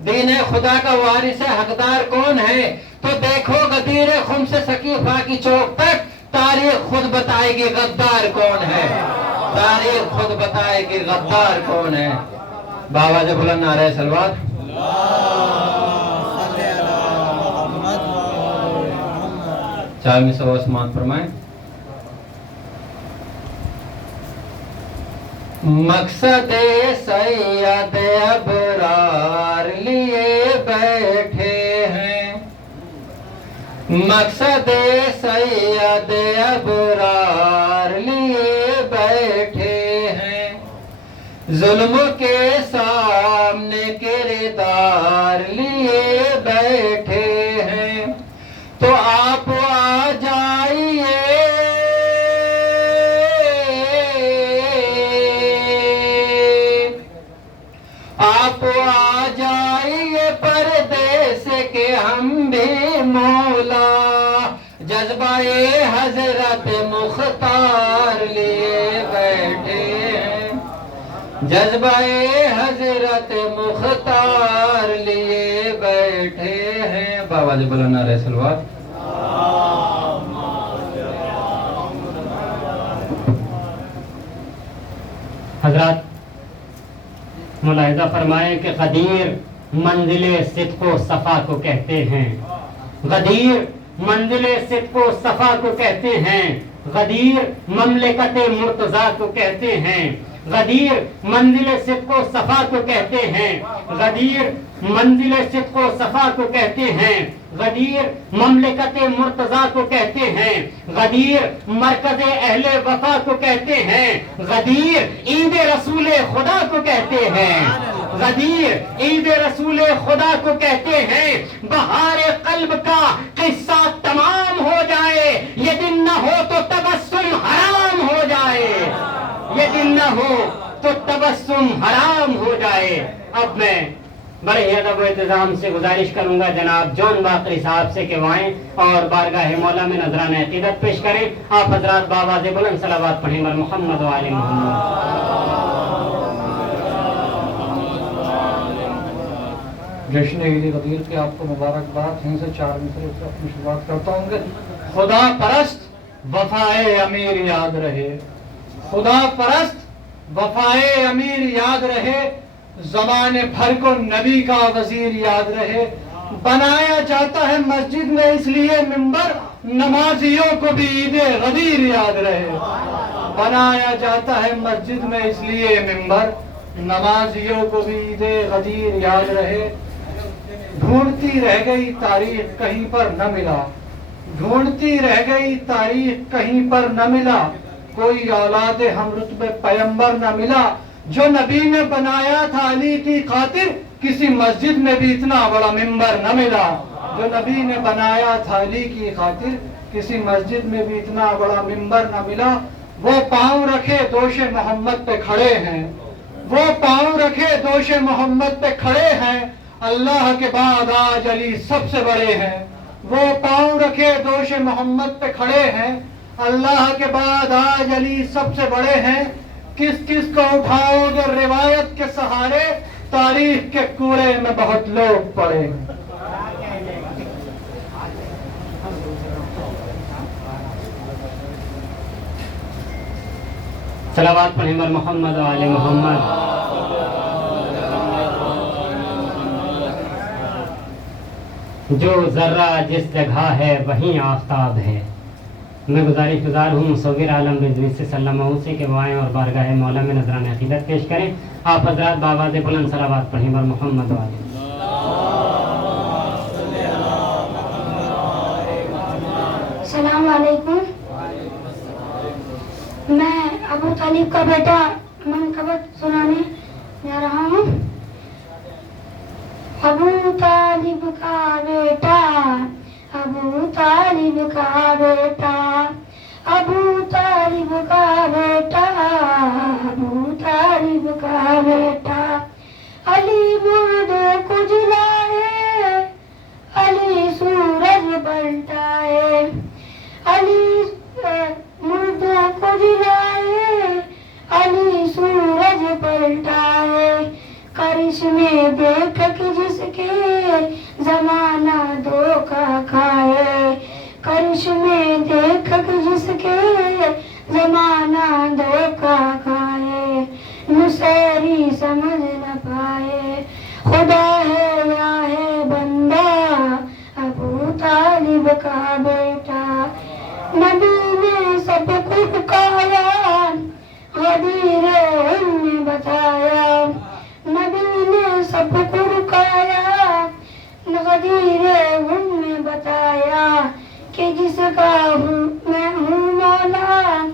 دین خدا کا وارث حقدار کون ہے؟ تو دیکھو غدیر خم سے سقیفہ کی چوک تک تاریخ خود بتائے گی غدار کون ہے، تاریخ خود بتائے گی غدار کون ہے۔ بابا جب بلند نعرہ صلوات۔ چارمی سوا سماعت فرمائیں۔ مقصد سید ابرار لیے بیٹھے ہیں، مقصد سید ابرار لیے بیٹھے ہیں، ظلم کے سامنے کردار لیے بیٹھے ہیں، تو آپ آ جائیے آپ آ جائیے پردے سے کہ ہم بھی مولا جذبہ حضرت مختار لیے بیٹھے ہیں، جذبہ حضرت مختار لیے بیٹھے ہیں۔ بابا جی بلند نعرہ صلوات۔ حضرات ملاحظہ فرمائیں کہ غدیر منزل صدق و صفا کو کہتے ہیں، غدیر منزل صدق و صفا کو کہتے ہیں، غدیر مملکت مرتضیٰ کو کہتے ہیں، غدیر منزل صدق و صفا کو کہتے ہیں، غدیر منزل صدق و صفا کو کہتے ہیں، غدیر مملکت مرتضیٰ کو کہتے ہیں، غدیر مرکز اہل وفا کو کہتے ہیں، غدیر عید رسول خدا کو کہتے ہیں، غدیر عید رسول خدا کو کہتے ہیں۔ بہار قلب کا قصہ تمام ہو جائے، یہ دن نہ ہو تو تبسم حرام ہو جائے، یہ دن نہ ہو تو تبسم حرام ہو جائے۔ اب میں بڑے ہی ادب و احترام سے گزارش کروں گا جناب جون باقری صاحب سے کہ وہ آئیں اور بارگاہ مولا میں نذرانہ عقیدت پیش کریں۔ آپ حضرات بآواز بلند صلوات پڑھیں بر محمد و آل محمد۔ جشن عید غدیر کے آپ کو مبارکباد۔ یہیں سے 4 مصرے سے اپنی شروعات کرتا ہوں کہ خدا پرست وفائے امیر یاد رہے، خدا پرست وفائے امیر یاد رہے، زمانے بھر کو نبی کا وزیر یاد رہے، بنایا جاتا ہے مسجد میں اس لیے منبر نمازیوں کو بھی عید غدیر یاد رہے، بنایا جاتا ہے مسجد میں اس لیے منبر نمازیوں کو بھی عید غدیر یاد رہے۔ ڈھونڈتی رہ گئی تاریخ کہیں پر نہ ملا، ڈھونڈتی رہ گئی تاریخ کہیں پر نہ ملا، کوئی اولاد ہم رتبے پیمبر نہ ملا، جو نبی نے بنایا تھا علی کی خاطر کسی مسجد میں بھی اتنا بڑا منبر نہ ملا، جو نبی نے بنایا تھا علی کی خاطر کسی مسجد میں بھی اتنا بڑا منبر نہ ملا۔ وہ پاؤں رکھے دوش محمد پہ کھڑے ہیں، وہ پاؤں رکھے دوش محمد پہ کھڑے ہیں، اللہ کے بعد آج علی سب سے بڑے ہیں، وہ پاؤں رکھے دوش محمد پہ کھڑے ہیں، اللہ کے بعد آج علی سب سے بڑے ہیں۔ کس کس کو اٹھاؤ گے روایت کے سہارے، تاریخ کے کوڑے میں بہت لوگ پڑے ہیں۔ صلوات پڑھیں بر محمد و آل محمد۔ جو ذرہ جس جگہ ہے وہیں آفتاب ہے۔ میں گزارش گزار ہوں مصور عالم رضوی سے سلم سے کہ وہ آئیں اور بارگاہ مولا میں نذرانہ عقیدت پیش کریں۔ آپ حضرات بآواز بلند صلوات پڑھیں بر محمد و آل محمد۔ السلام علیکم، میں ابو طالب کا بیٹا منقبت سنانے جا رہا ہوں۔ ابو طالب کا بیٹا، ابو طالب کا بیٹا، ابو طالب کا بیٹا، ابو طالب کا بیٹا، علی مردوں کو جلائے، علی سورج پلٹائے، علی مردوں کو جلائے، علی سورج پلٹائے، کرشمے دیکھ کے جس عرش میں دیکھ جس کے زمانہ دھوکا کھائے نصیری سمجھ نہ پائے خدا ہے یا ہے بندہ ابو طالب کا بیٹا نبی نے سب کو پکایا غدیر علم نے بتایا نبی نے سب کو رکایا غدیر علم نے بتایا کہ جس کا ہوں میں ہوں مولا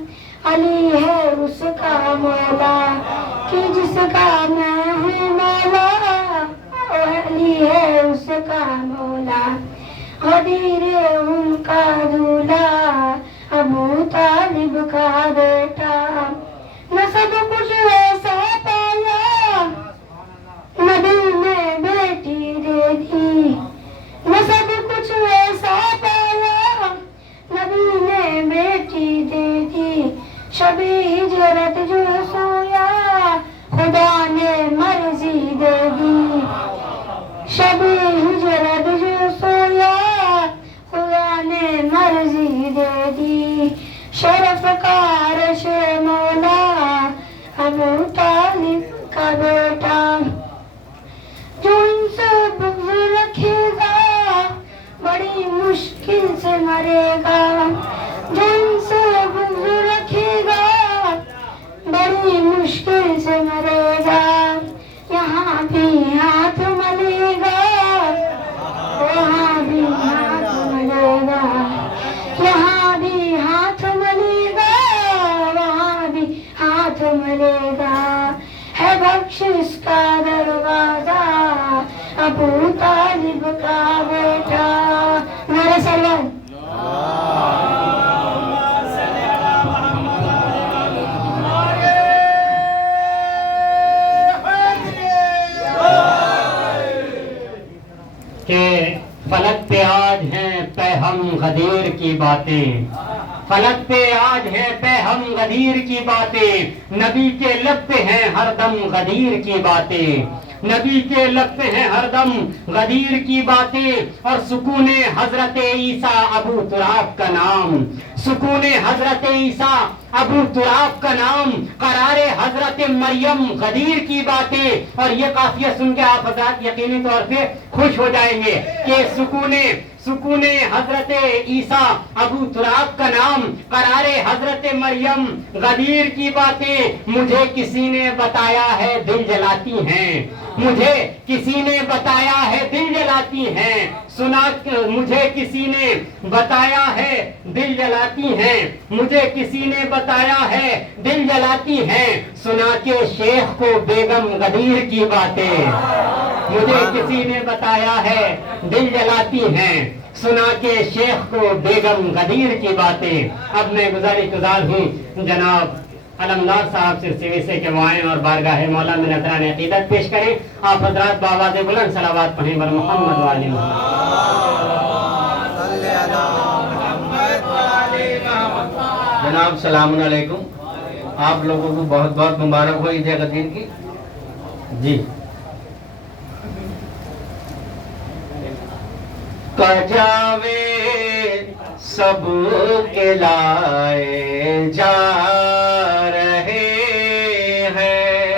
علی ہے اس کا مولا کہ جس کا میں ہوں مولا علی ہے اس کا مولا غدیر ان کا دولہا ابو طالب کا بیٹا نہ سب کچھ ایسا پایا نبی نے بیٹی دے دی نہ سب کچھ ایسا پایا نبی نے بیٹی دے دی شب ہجرت جو سویا خدا نے مرضی دے دی شب ہجرت جو سویا خدا نے مرضی دے دی شرف کا عرش مولا ابو طالب کا بیٹا جو ان سے بغض رکھے گا بڑی مشکل سے مرے گا جو ان سے بغض رکھے گا بڑی مشکل سے مرے گا یہاں بھی ہاتھ ملے گا وہاں بھی ہاتھ ملے گا یہاں بھی ہاتھ ملے گا وہاں بھی ہاتھ ملے گا ہے بخشش کا دروازہ ابو طالب کا بیٹا میرے سلام کہ فلک پہ آج ہیں پیہم غدیر کی باتیں فلک پہ آج ہے پیہم غدیر کی باتیں نبی کے لب پہ ہیں ہر دم غدیر کی باتیں نبی کے لب پہ ہیں ہر دم غدیر کی باتیں اور سکون حضرت عیسیٰ ابو تراب کا نام سکون حضرت عیسیٰ ابو تراب کا نام قرار حضرت مریم غدیر کی باتیں اور یہ قافیہ سن کے آپ حضرات یقینی طور پہ خوش ہو جائیں گے کہ سکون حضرت عیسیٰ ابو تراب کا نام قرار حضرت مریم غدیر کی باتیں مجھے کسی نے بتایا ہے دل جلاتی ہیں مجھے کسی نے بتایا ہے دل جلاتی ہیں سنا مجھے کسی نے بتایا ہے دل جلاتی ہیں مجھے کسی نے بتایا ہے دل جلاتی ہیں سنا کے شیخ کو بیگم غدیر کی باتیں مجھے کسی نے بتایا ہے دل جلاتی ہیں سنا کے شیخ کو بیگم غدیر کی باتیں اب میں گزارش ہوں جناب علمدار صاحب سے سیویسے کے وائن اور بارگاہ مولا میں نذران عقیدت پیش کریں آپ حضرات بآواز بلند صلوات پڑھیں بر محمد وآل محمد جناب سلام علیکم آپ لوگوں کو بہت بہت مبارک ہو عید غدیر کی جی کجاوے سب کے لائے جا رہے ہیں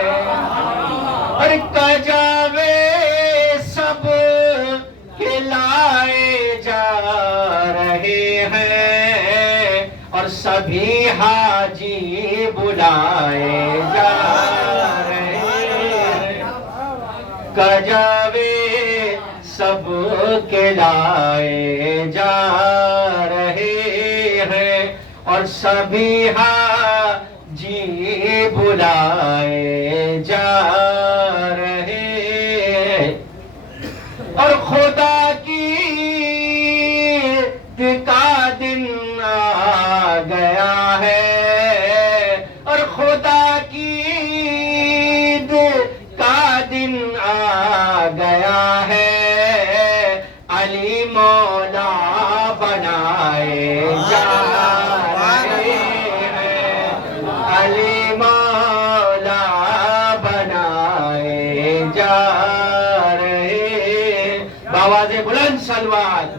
اور کجاوے سب کے لائے جا رہے ہیں اور سبھی حاجی بلائے جا رہے ہیں کجاوے سب کے لائے جا رہے ہیں اور سبھی حاجی بلائے جا رہے ہیں اور خدا کی کا دن آ گیا ہے اور خدا کی کا دن آ گیا ہے علی مولا بنائے جا رہے ہیں علی مولا بنائے جا رہے ہیں بآواز بلند صلوات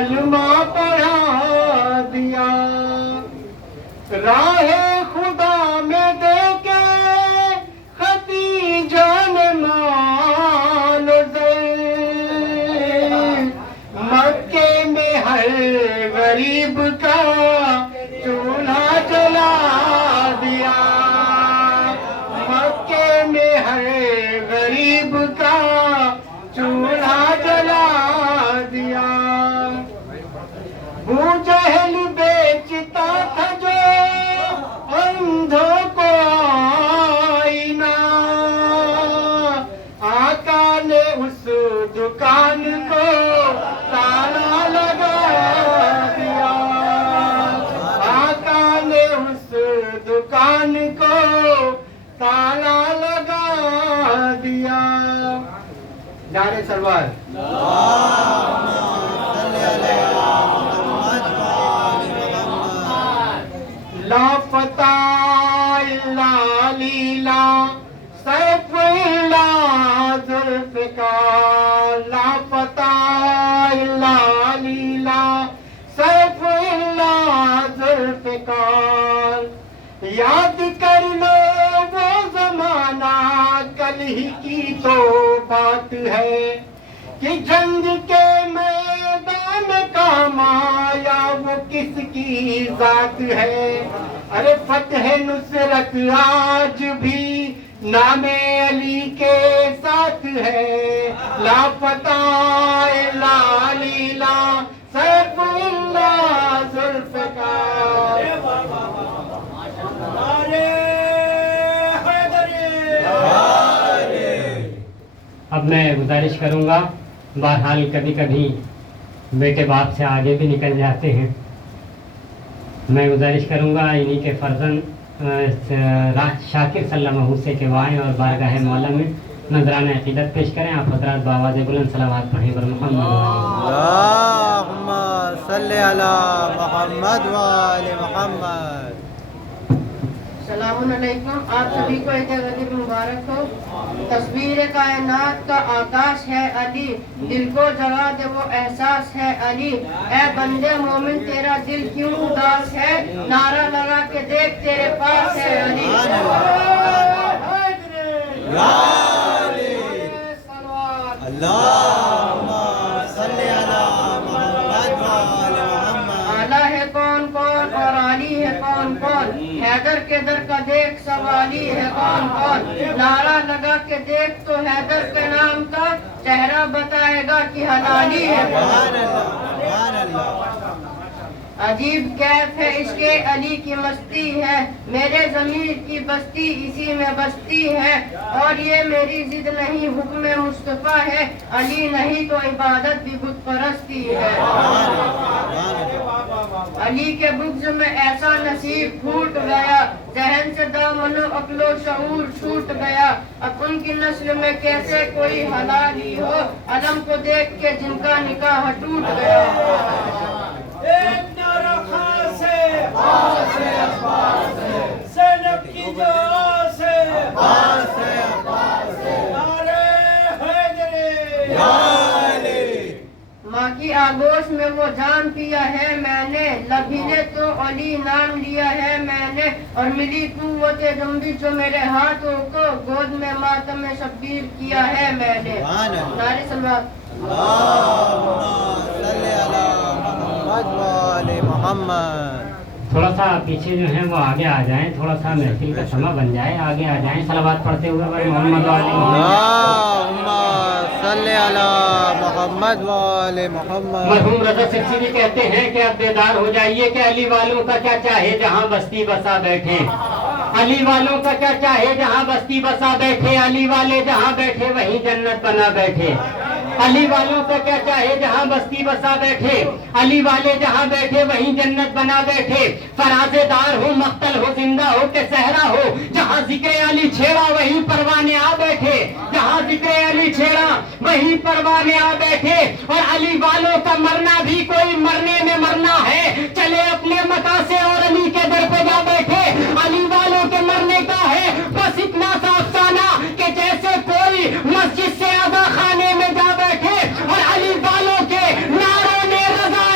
کلمہ پڑھا دیا، راہ خدا میں دے کے ختیجہ نے مال و زر، مکے میں ہر غریب کا چولہا جلا دیا، مکے میں ہر غریب کا چولہا جلا دیا، ابو جہل بیچتا تھا جو اندھوں کو آئینہ، آقا نے اس دکان کو تالا لگا دیا، آقا نے اس دکان کو تالا لگا دیا۔ نعرہ سرور لا فتح الا لیلا سیف الا ذوالفقار، لا فتح الا لیلا سیف الا ذوالفقار، یاد کر لو وہ زمانہ کل ہی کی تو بات ہے کہ جنگ کے میدان کام آیا وہ کس کی ذات ہے، ارے فتح نصرت آج بھی نام علی کے ساتھ ہے، لا فتح الا لیلا سیف الا ذوالفقار۔ اب میں گزارش کروں گا، بہرحال کبھی کبھی بیٹے باپ سے آگے بھی نکل جاتے ہیں، میں گزارش کروں گا انہی کے فرزند شاکر سلمہ سے کہ وہ آئیں اور بارگاہ مولا میں نذرانہ عقیدت پیش کریں۔ آپ حضرات بآواز بلند صلوات پڑھیں بر محمد اللہم صلی علی محمد و آل محمد۔ السلام علیکم، آپ سبھی کو عید غدیر مبارک ہو۔ تصویر کائنات کا آکاش ہے علی، دل کو جگا دے وہ احساس ہے علی، اے بندے مومن تیرا دل کیوں اداس ہے، نعرہ لگا کے دیکھ تیرے پاس ہے علی۔ اللہم صلی علی محمد و آل محمد۔ اعلیٰ ہے کون کون اور عالی ہے کون کون، حیدر کے در کا دیکھ سوالی ہے کون کون، نعرہ لگا کے دیکھ تو حیدر کے نام کا چہرہ بتائے گا کہ حلالی ہے سبحان اللہ، سبحان اللہ۔ عجیب کیف ہے عشق علی کی مستی ہے، میرے ضمیر کی بستی اسی میں بستی ہے، اور یہ میری ضد نہیں حکم مصطفیٰ ہے، علی نہیں تو عبادت بھی بت پرستی ہے۔ علی کے بغض میں ایسا نصیب پھوٹ گیا، ذہن سے دامن و عقل و شعور چھوٹ گیا، اب ان کی نسل میں کیسے کوئی حلالی ہو، علم کو دیکھ کے جن کا نکاح ٹوٹ گیا۔ ایک نعرہ خاص ہے زینب کی جو سے نعرہ حیدر ماں کی آگوش میں وہ جان پیا ہے میں نے، لبھی نے تو علی نام لیا ہے میں نے، اور ملی قوت جنبی جو میرے ہاتھوں کو گود میں ماتم شبیر کیا ہے میں نے۔ نعرہ سلوات۔ اللہم صلی علی محمد و آل محمد۔ تھوڑا سا پیچھے جو ہیں وہ آگے آ جائیں، تھوڑا سا محفل کا سما بن جائے، آگے آ جائیں صلوات پڑھتے ہوئے بر محمد و آل محمد۔ اللہم صلی علی محمد و آل محمد۔ مرحوم رضا سرسری کہتے ہیں کہ اب بیدار ہو جائیے کہ علی والوں کا کیا چاہے جہاں بستی بسا بیٹھے، علی والوں کا کیا چاہے جہاں بستی بسا بیٹھے، علی والے جہاں بیٹھے وہیں جنت بنا بیٹھے، علی والوں کا کیا چاہے جہاں بستی بسا بیٹھے، علی والے جہاں بیٹھے وہیں جنت بنا بیٹھے، فرازے دار ہو مقتل ہو زندہ ہو کہ صحرا ہو، جہاں ذکر علی چھیڑا وہیں پروانے آ بیٹھے، جہاں ذکر علی چھیڑا وہیں پروانے آ بیٹھے، اور علی والوں کا مرنا بھی کوئی مرنے میں مرنا ہے، چلے اپنے متا سے اور علی کے در پہ جا بیٹھے، علی والوں کے مرنے کا ہے بس اتنا سا افسانہ کہ جیسے کوئی مسجد سے آدھا خانے میں جا بیٹھے، اور علی والوں کے نعروں نے رضا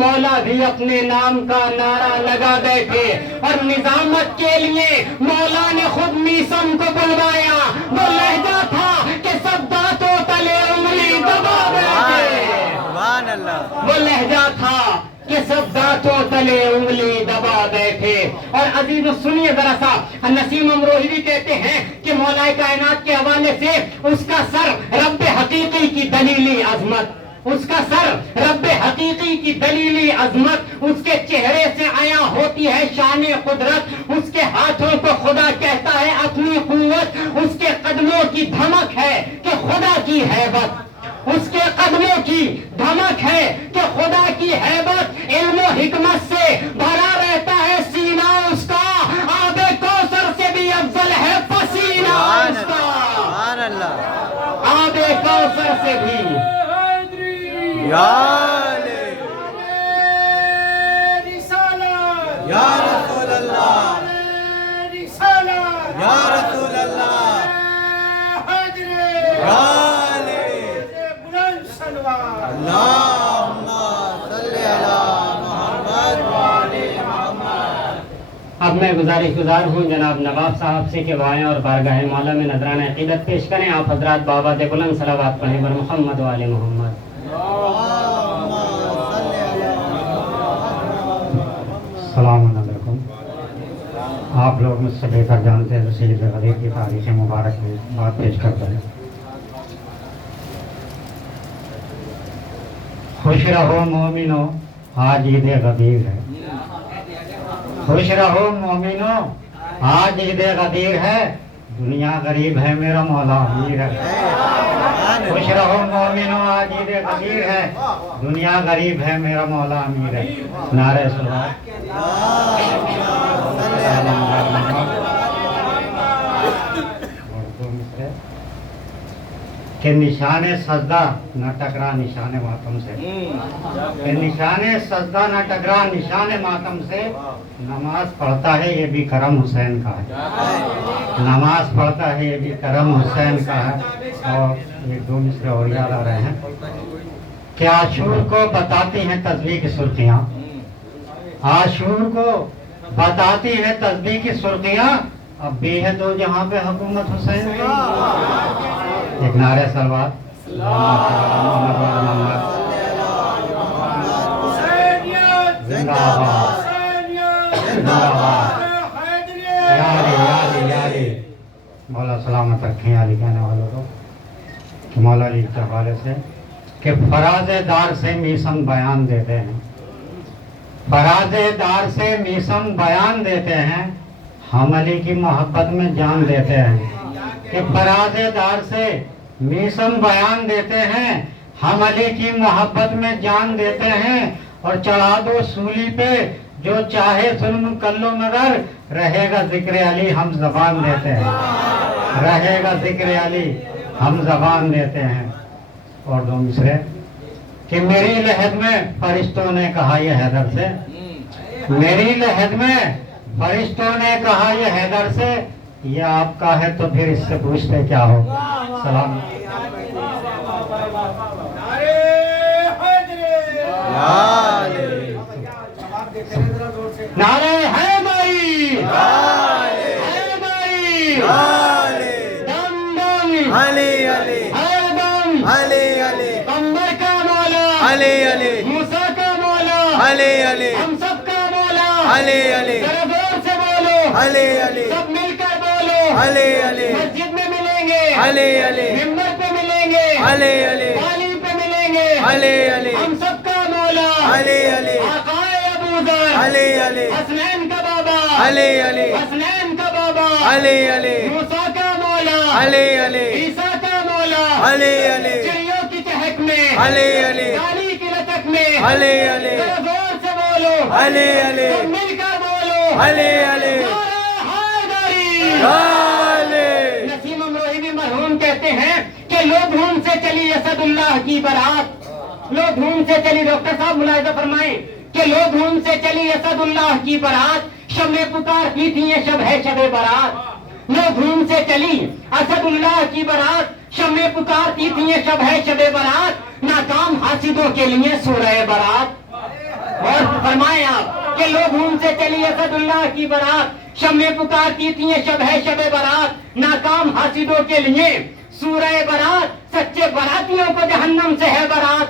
مولا بھی اپنے نام کا نعرہ لگا بیٹھے، اور نظامت کے لیے مولا نے خود میسم کو بلوایا۔ وہ لہجہ تھا کہ سب دانتوں تلے انگلی دبا بیٹھے، سبحان اللہ، وہ لہجہ تھا کہ سب دانتوں تلے انگلی دبا بیٹھے۔ اور عزیز سنیے ذرا سا، نسیم امروہی بھی کہتے ہیں کہ مولا کائنات کے حوالے سے اس کا سر رب حقیقی کی دلیلی عظمت، اس کا سر رب حقیقی کی دلیلی عظمت، اس کے چہرے سے عیاں ہوتی ہے شان قدرت، اس کے ہاتھوں کو خدا کہتا ہے اپنی قوت، اس کے قدموں کی دھمک ہے کہ خدا کی ہیبت، اس کے قدموں کی دھمک ہے کہ خدا کی ہیبت، علم و حکمت سے بھرا رہتا ہے سینہ اس کا، آب کوثر سے بھی افضل ہے پسینہ اس کا، سبحان اللہ، آب کوثر سے بھی۔ یا علی، یا رسول اللہ، یا رسول اللہ، یا علی، اللہم صلی علی محمد وعلی محمد۔ اب میں گزار ہوں جناب نواب صاحب سے کہ وہ آئیں اور بارگاہ مولا میں نذرانہ عقیدت پیش کریں۔ آپ حضرات بابا دے بلند صلوات پڑھیں بر محمد وعلی محمد۔ السلام علیکم۔ آپ لوگ مجھ سے بہتر جانتے ہیں رسول غدیر کی تاریخ مبارک میں بات پیش کرتے ہیں۔ خوش رہو مومنو، آج عید غدیر ہے۔ خوش رہو مومنو، آج عید غدیر ہے، دنیا غریب ہے میرا مولا امیر ہے۔ خوش رہو مومنو، آج عید غدیر ہے، دنیا غریب ہے میرا مولا امیر ہے۔ نعرہ صلوات کہ نشان سجدہ نہ ٹکرا نشان ماتم سے، کہ نشان سجدہ نہ ٹکرا نشان ماتم سے، نماز پڑھتا ہے یہ بھی کرم حسین کا ہے، نماز پڑھتا ہے یہ بھی کرم حسین کا ہے۔ اور یہ دو مصرے اور یاد آ رہے ہیں کہ عاشور کو بتاتی ہیں تسبیح کی سرخیاں، عاشور کو بتاتی ہیں تسبیح کی سرخیاں، اب بھی ہے دو جہاں پہ حکومت حسین کی۔ ایک نعرہ صلوات زندہ آباد، زندہ آباد، یا علی، یا علی، یا علی۔ مولا سلامت رکھیں علی کہنے والوں کو کہ مولا علی کے حوالے سے کہ فراز دار سے میسم بیان دیتے ہیں، فراز دار سے میسم بیان دیتے ہیں، ہم علی کی محبت میں جان دیتے ہیں، کہ فراز دار سے میسم بیان دیتے ہیں، ہم علی کی محبت میں جان دیتے ہیں، اور چڑھا دو سولی پہ جو چاہے ظلم کر لو مگر رہے گا ذکر علی ہم زبان دیتے ہیں، رہے گا ذکر علی ہم زبان دیتے ہیں۔ اور دو مصرے کہ میری لحد میں فرشتوں نے کہا یہ حیدر سے، میری لحد میں فرشتوں نے کہا یہ حیدر سے، یہ آپ کا ہے تو پھر اس سے پوچھتے کیا ہو۔ سلام نعرہ حیدری، حیدری، دم دم، علی علی، حیدم، علی علی، پیغمبر کا مولا، علی علی، موسیٰ کا مولا، علی علی، ہم سب کا مولا، علی علی، ذرا زور سے بولو، علی علی، سب مل کر بولو، علی علی، مسجد میں ملیں گے، علی علی، ممبر پہ ملیں گے، علی علی، تعلیم پہ ملیں گے، علی علی، ہم سب کا مولا، علی علی، آقائے ابو ذر، علی علی، حسنین کا بابا، علی علی، حسنین کا بابا، علی علی، موسیٰ کا مولا، علی علی، عیسیٰ کا مولا، علی علی، چڑیوں کی چہک میں، علی علی، گالی کی لچک میں، علی علی، ذرا زور سے بولو، علی علی، سب مل کر بولو، علی علی، نعرہ حیدری۔ علی، نسیم امروہی بھی مرحوم کہتے ہیں کہ لو دھوم سے چلی اسد اللہ کی برات، لو دھوم سے چلی، ڈاکٹر صاحب ملاحظہ فرمائیں کہ لو دھوم سے چلی اسد اللہ کی برات، شمع پکارتی تھی یہ شب ہے شب برات، لو دھوم سے چلی اسد اللہ کی برات، شمع پکارتی تھی یہ شب ہے شب برات، ناکام حاسدوں کے لیے سورہ برات، اور فرمائیں آپ کہ لوگ ان سے چلی اسد اللہ کی برات، شمع پکارتی تھی شب ہے شب برات، ناکام حاسدوں کے لیے سورہ برات، سچے براتیوں کو جہنم سے ہے برات۔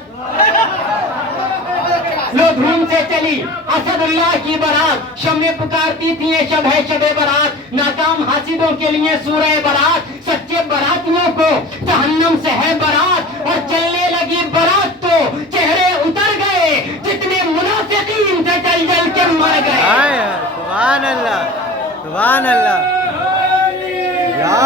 لو دھوم سے چلی اسد اللہ کی برات، شمع پکارتی تھی شب ہے شب برات، ناکام حاسدوں کے لیے سورہ برات، سچے براتیوں کو جہنم سے ہے برات۔ اور چلنے لگی برات تو چہرے اتر گئے، جتنے منافقین سے جل جل کے مر گئے۔ سبحان اللہ، سبحان اللہ، یا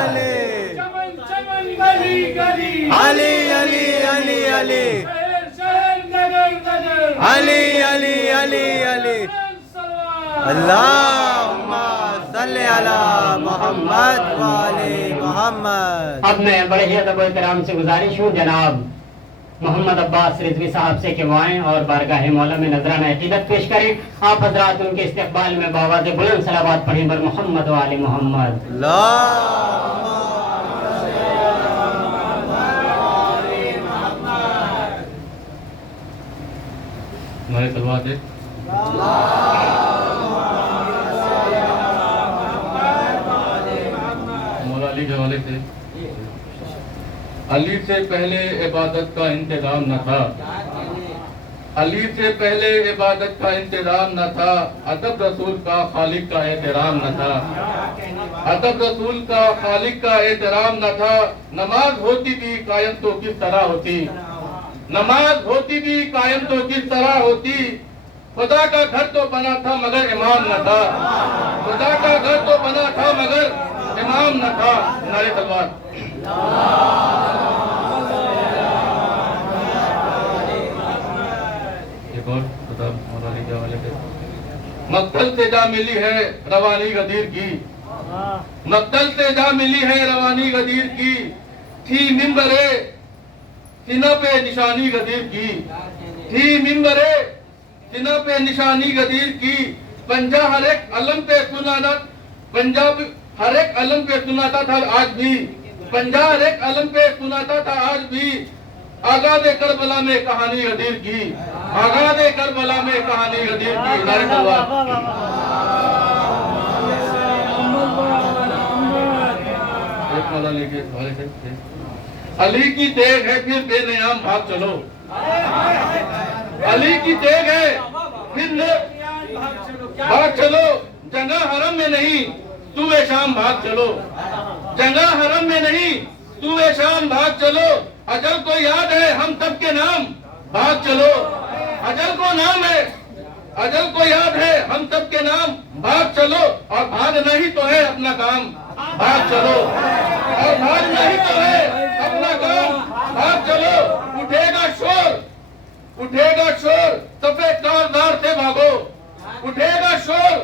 علی، چمن چمن گلی گلی، علی علی علی علی، شہر شہر نگر نگر، علی علی علی علی، اللہم صلی علی محمد وعلی محمد۔ اب میں بڑے ہی ادب و احترام سے گزارش ہوں جناب محمد عباس رضوی صاحب سے کہ وہ آئیں اور بارگاہ مولا میں نذرانہ عقیدت پیش کریں۔ آپ حضرات ان کے استقبال میں بآواز بلند صلوات پڑھیں بر محمد و آل محمد۔ اللہم ہمارے طلبات ہے مولا علی کے حوالے سے، علی سے پہلے عبادت کا انتظام نہ تھا، علی سے پہلے عبادت کا انتظام نہ تھا، ادب رسول کا خالق کا احترام نہ تھا، ادب رسول کا خالق کا احترام نہ تھا۔ نماز ہوتی بھی قائم تو کس طرح ہوتی، نماز ہوتی بھی قائم تو کس طرح ہوتی، خدا کا گھر تو بنا تھا مگر امام نہ تھا، خدا کا گھر تو بنا تھا مگر امام نہ تھا۔ نعرہ تلوار۔ ایک اور کتاب مولانا کے حوالے سے، مقتل سے جا ملی ہے روانی غدیر کی، مقتل سے جا ملی ہے روانی غدیر کی، تھی منبرے سینہ پہ نشانی غدیر کی، تھی منبرے سینہ پہ نشانی غدیر کی، پنجہ ہر ایک علم پہ سنانا، پنجاب ہر ایک علم پہ سناتا تھا آج بھی، پنجہ ہر ایک علم پہ سناتا تھا آج بھی، آغاز کربلا میں کہانی غدیر کی، آغاز کربلا میں کہانی غدیر کی۔ نعرہ تلوار۔ ایک مولا لے کے حوالے سے، علی کی تیغ ہے پھر بے نیام بھاگ چلو، علی کی تیغ ہے پھر بھاگ چلو، جنگا حرم میں نہیں سوئے شام بھاگ چلو، جنگا حرم میں نہیں سوئے شام بھاگ چلو، اجل کو یاد ہے ہم سب کے نام بھاگ چلو، اجل کو نام ہے، اجل کو یاد ہے ہم سب کے نام بھاگ چلو، اور بھاگنا ہی تو ہے اپنا کام بھاگ چلو، اور بھاگنا ہی تو ہے اپنا کام بھاگ چلو۔ اٹھے گا شور، اٹھے گا شور صفے کاردار سے بھاگو، اٹھے گا شور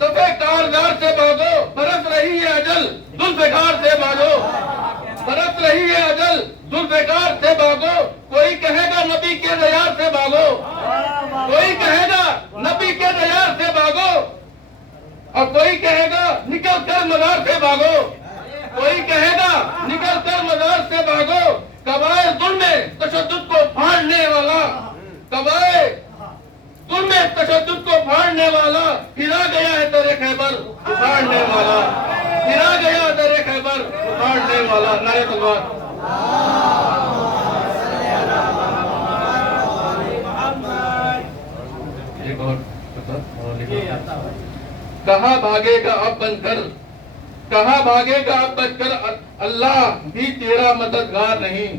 صفے کاردار سے بھاگو، برس رہی ہے اجل ذوالفقار سے بھاگو، برس رہی ہے اجل ذوالفقار سے بھاگو، کوئی کہے گا نبی کے دیار سے بھاگو، کوئی کہے گا نبی کے دیار سے بھاگو، اور کوئی کہے گا نکل کر مزار سے بھاگو، کوئی کہے گا نکل کر مزار سے بھاگو، قبائل ظلم تشدد کو پھاڑنے والا، قبائل ظلم تشدد کو پھاڑنے والا، پھرا گیا ہے در خیبر اکھاڑنے والا، پھرا گیا در خیبر اکھاڑنے والا۔ نعرہ تلوار۔ ایک اور کہاں بھاگے گا اب بن کر، کہاں بھاگے گا اب بچ کر، اللہ بھی تیرا مددگار نہیں،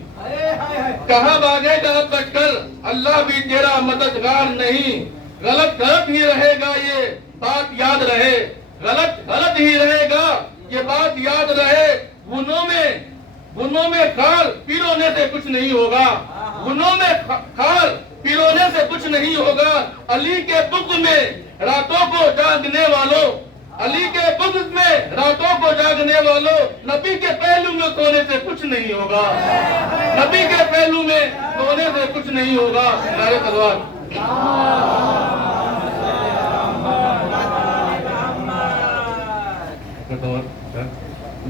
کہاں بھاگے گا اب بچ کر، اللہ بھی تیرا مددگار نہیں، غلط غلط ہی رہے گا یہ بات یاد رہے، غلط غلط ہی رہے گا یہ بات یاد رہے، گنوں میں خال پیرونے سے کچھ نہیں ہوگا، گنوں میں خال پیرونے سے کچھ نہیں ہوگا، علی کے بغض میں راتوں کو جاگنے والوں، علی کے بغض میں راتوں کو جاگنے والوں، نبی کے پہلو میں سونے سے کچھ نہیں ہوگا، نبی کے پہلو میں سونے سے کچھ نہیں ہوگا۔ نعرہ تلوار۔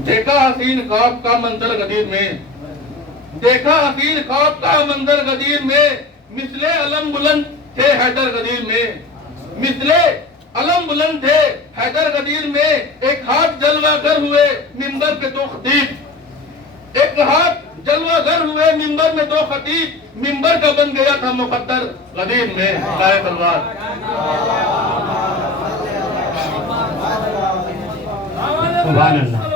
دیکھا حسین خواب کا منظر غدیر میں، دیکھا حسین خواب کا منظر غدیر میں، مثل علم بلند تھے حیدر غدیر میں، مثلے علم بلند تھے حیدر غدیر میں، ایک ہاتھ جلوہ گر ہوئے منبر پہ دو خطیب، ایک ہاتھ جلوہ گر ہوئے منبر میں دو خطیب، منبر کا بن گیا تھا مقدر غدیر میں لائے تلوار۔ سبحان اللہ۔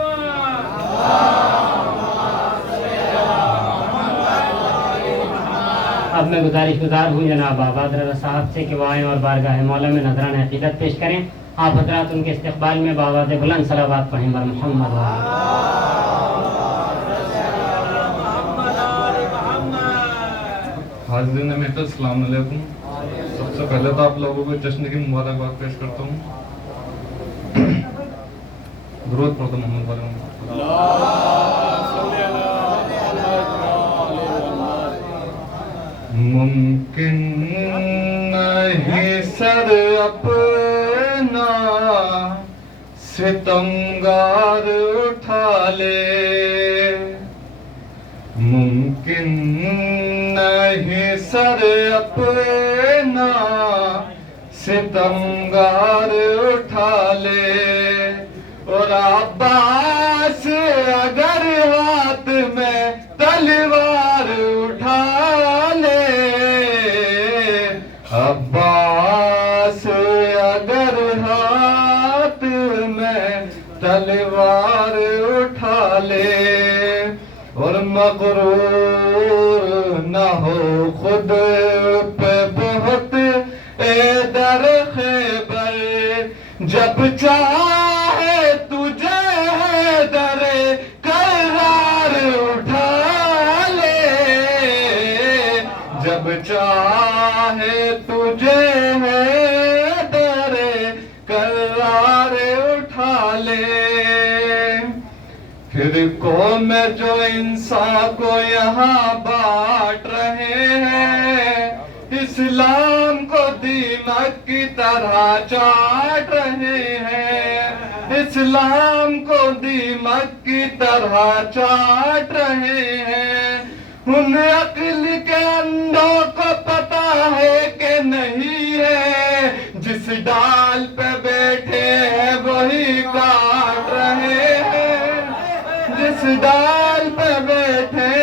اب میں گزار ہوں جناب آباد رضا صاحب سے کہ وہ آئیں اور بارگاہ مولا میں نذران عقیدت پیش کریں۔ آپ حضرات ان کے استقبال میں بآواز بلند صلوات پڑھیں بر محمد۔ حاضرین محترم السلام علیکم۔ سب سے پہلے تو آپ لوگوں کو جشن کی مبارکباد پیش کرتا ہوں۔ درود پڑھتا محمد والے ممکن نہیں سر اپنا ستمگار اٹھا لے، ممکن نہیں سر اپنا ستمگار اٹھا لے، اور عباس اگر ہاتھ میں تلوار اٹھا لے، عباس اگر ہاتھ میں تلوار اٹھا لے، اور مغرور نہ ہو خود پہ بہت اے در خیبر، جب چاہے تجھے در قرار اٹھا لے، جب چاہے تجھے در قرار اٹھا لے۔ فرقوں میں جو انسان کو یہاں بانٹ رہے ہیں، اسلام کو دیمک کی طرح چاٹ رہے ہیں، اسلام کو دیمک کی طرح چاٹ رہے ہیں، ان عقل کے اندھوں کو پتا ہے کہ نہیں ہے، جس ڈال پہ بیٹھے ہیں وہی کاٹ رہے ہیں، جس ڈال پہ بیٹھے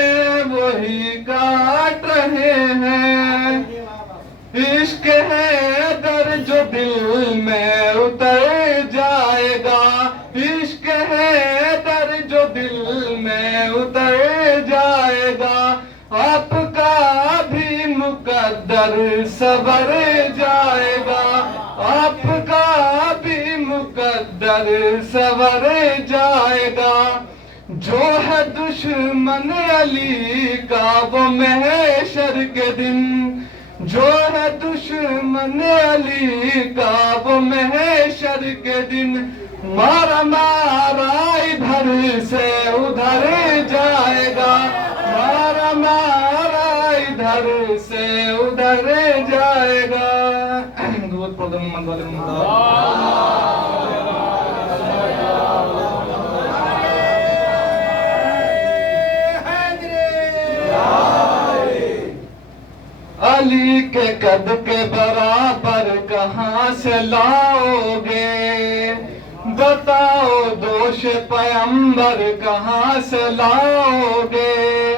وہی کاٹ رہے ہیں۔ عشق ہے در جو دل میں اتر جائے گا، عشق ہے در جو دل میں اتر جائے گا، آپ کا بھی مقدر سنور جائے گا، آپ کا بھی مقدر سنور جائے گا۔ جو ہے دشمن علی کا وہ محشر کے دن، جو ہے دشمن علی کا وہ محشر کے دن، مارا مارا ادھر سے ادھر جائے گا، مارا مارا ادھر سے ادھر جائے گا۔ درود پڑھتے ہیں محمد والے علی کے قد کے برابر کہاں سے لاؤ گے، بتاؤ دوش پیغمبر کہاں سے لاؤ گے،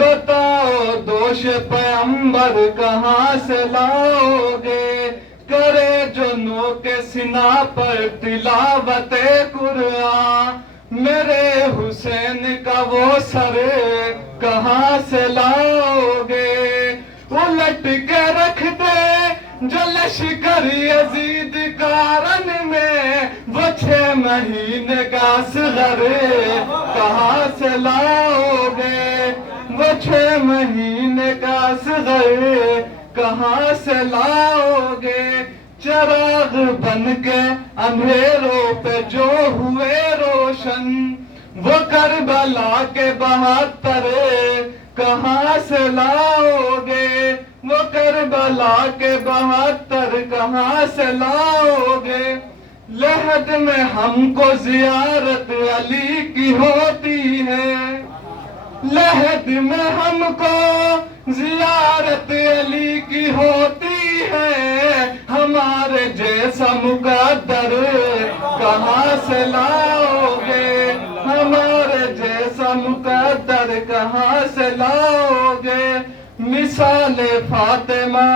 بتاؤ دوش پیغمبر کہاں سے لاؤ گے، کرے جو نو کے سنا پر تلاوت قرآن، میرے حسین کا وہ سر کہاں سے لاؤ گے، الٹ کے رکھ دے جو لشکر یزید کارن میں، وہ 6 مہینے کا اصغر کہاں سے لاؤ گے، وہ 6 مہینے کا اصغر کہاں سے لاؤ گے، چراغ بن کے اندھیروں پہ جو ہوئے روشن، وہ کربلا کے 72 کہاں سے لاؤ گے، وہ کربلا کے 72 کہاں سے لاؤ گے، لحد میں ہم کو زیارت علی کی ہوتی ہے، لحد میں ہم کو زیارت علی کی ہوتی ہے، ہمارے جیسا مقدر کہاں سے لاؤ گے، ہمارے جیسا مقدر کہاں سے لاؤ گے۔ مثال فاطمہ،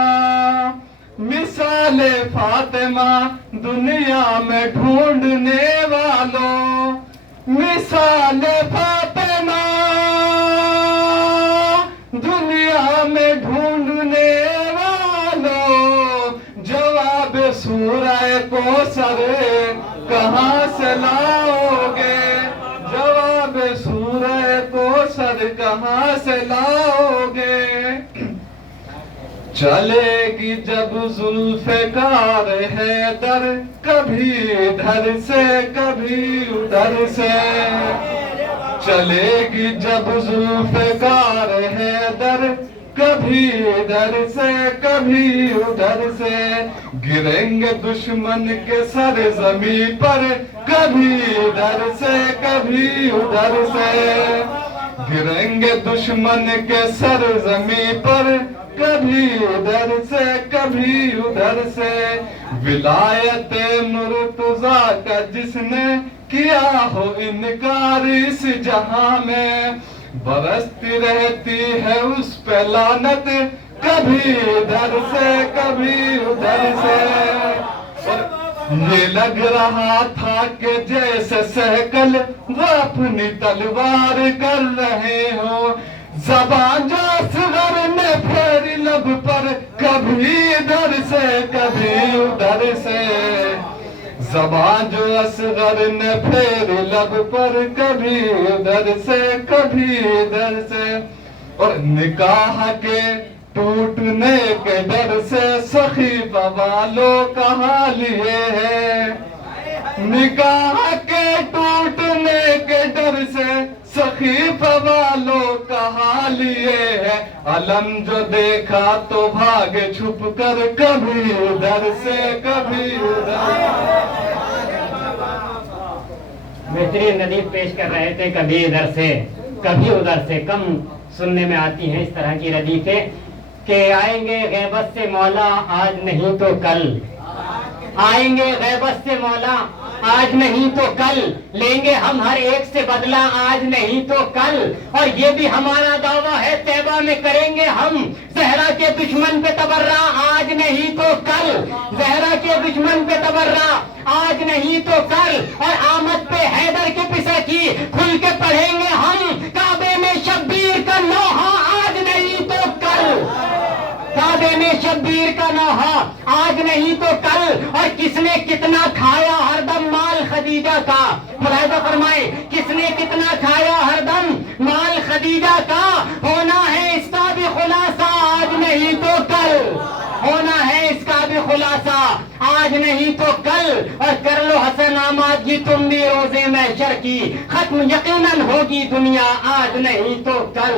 مثال فاطمہ دنیا میں ڈھونڈنے والوں، مثال فاطمہ دنیا میں ڈھونڈنے والوں، جواب سورہ کوثر کہاں سے لاؤ گے، جواب سورہ کوثر کہاں سے لاؤ گے۔ چلے گی جب ذوالفقار حیدر، کبھی ادھر سے کبھی ادھر سے، چلے گی جب ذوالفقار حیدر، کبھی ادھر سے کبھی ادھر سے، گریں گے دشمن کے سر زمین پر، کبھی ادھر سے کبھی ادھر سے، گریں گے دشمن کے سر زمین پر، کبھی ادھر سے کبھی ادھر سے۔ ولایت مرتضیٰ کا جس نے کیا ہو انکار اس جہاں میں، برستی رہتی ہے اس پہ لعنت، کبھی ادھر سے کبھی ادھر سے۔ یہ لگ رہا تھا کہ جیسے سہکل وہ اپنی تلوار کر رہے ہو، زبان جو اصغر نے پھیری لب پر، کبھی ادھر سے کبھی ادھر سے، زبان جو اصغر نے پھیری لب پر، کبھی ادھر سے کبھی ادھر سے۔ اور نکاح کے ٹوٹنے کے ڈر سے سخیفہ والوں کا حال یہ ہے، نکاح کے ٹوٹنے کے ڈر سے سخیفہ والوں کا حال یہ ہے، علم جو دیکھا تو بھاگے چھپ کر، کبھی ادھر سے کبھی ادھر۔ بہترین ردیف پیش کر رہے تھے، کبھی ادھر سے کبھی ادھر سے۔ کم سننے میں آتی ہیں اس طرح کی ردیفیں کہ آئیں گے غیبت سے مولا آج نہیں تو کل، آئیں گے غیبت سے مولا آج نہیں تو کل، لیں گے ہم ہر ایک سے بدلہ آج نہیں تو کل، اور یہ بھی ہمارا دعویٰ ہے طیبہ میں کریں گے ہم زہرا کے دشمن پہ تبرہ آج نہیں تو کل، زہرا کے دشمن پہ تبرہ آج نہیں تو کل، اور آمد پہ حیدر کی پسہ کی کھل کے پڑھیں گے ہم، کعبے میں شبیر کا نوحہ آج نہیں تو کل، کعبے میں شبیر کا نوحہ آج نہیں تو کل، اور کس نے کتنا کھایا ہر دم مال خدیجہ کا، ملاحظہ فرمائے کس نے کتنا کھایا ہر دم مال خدیجہ کا، ہونا ہے اس کا بھی خلاصہ آج نہیں تو کل، ہونا ہے اس کا بھی خلاصہ آج نہیں تو کل، اور کر لو حسن آماد کی تم بھی روزے محشر کی، ختم یقیناً ہوگی دنیا آج نہیں تو کل۔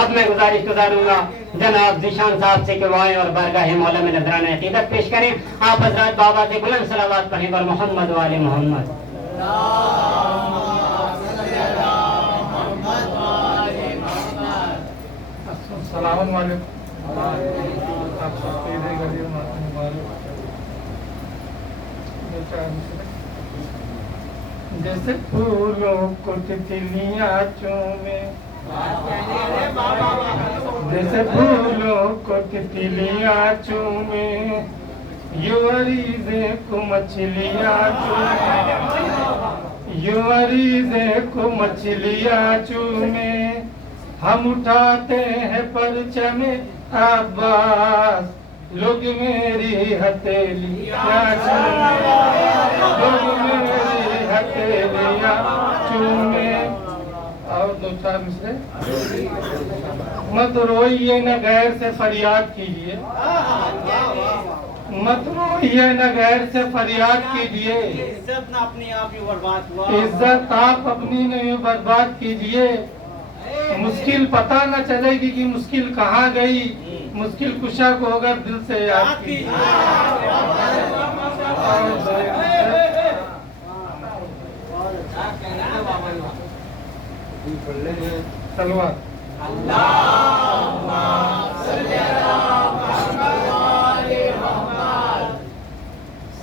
اب میں گزارش گزاروں گا جناب ذیشان صاحب سے کہ وہ آئیں اور بارگاہ مولا میں نذرانہ عقیدت پیش کریں۔ آپ حضرات بابا سے بلند صلوات پڑھیں پر محمد و آل محمد۔ السلام علیکم، آپ سب کو عید غدیر مبارک۔ جیسے پھولوں کو تتلیاں چومے، جیسے پھولوں کو تتلیاں چومے، یوں عریضے کو مچھلیاں چومے، یوں عریضے کو مچھلیاں چومے، ہم اٹھاتے ہیں پرچم عباس، لوگ میری ہتھیلیاں چومے، لوگ میری ہتھیلیاں چومے۔ اور دو چار مصرے۔ مت روئیے نہ غیر سے فریاد کیجیے، مت روئیے نہ غیر سے فریاد کیجیے، عزت نہ اپنی آپ ہی برباد ہوا، عزت آپ اپنی نہیں برباد کیجیے، مشکل پتہ نہ چلے گی کہ مشکل کہاں گئی، مشکل کشا کو اگر دل سے یاد کیجیے۔ اللہ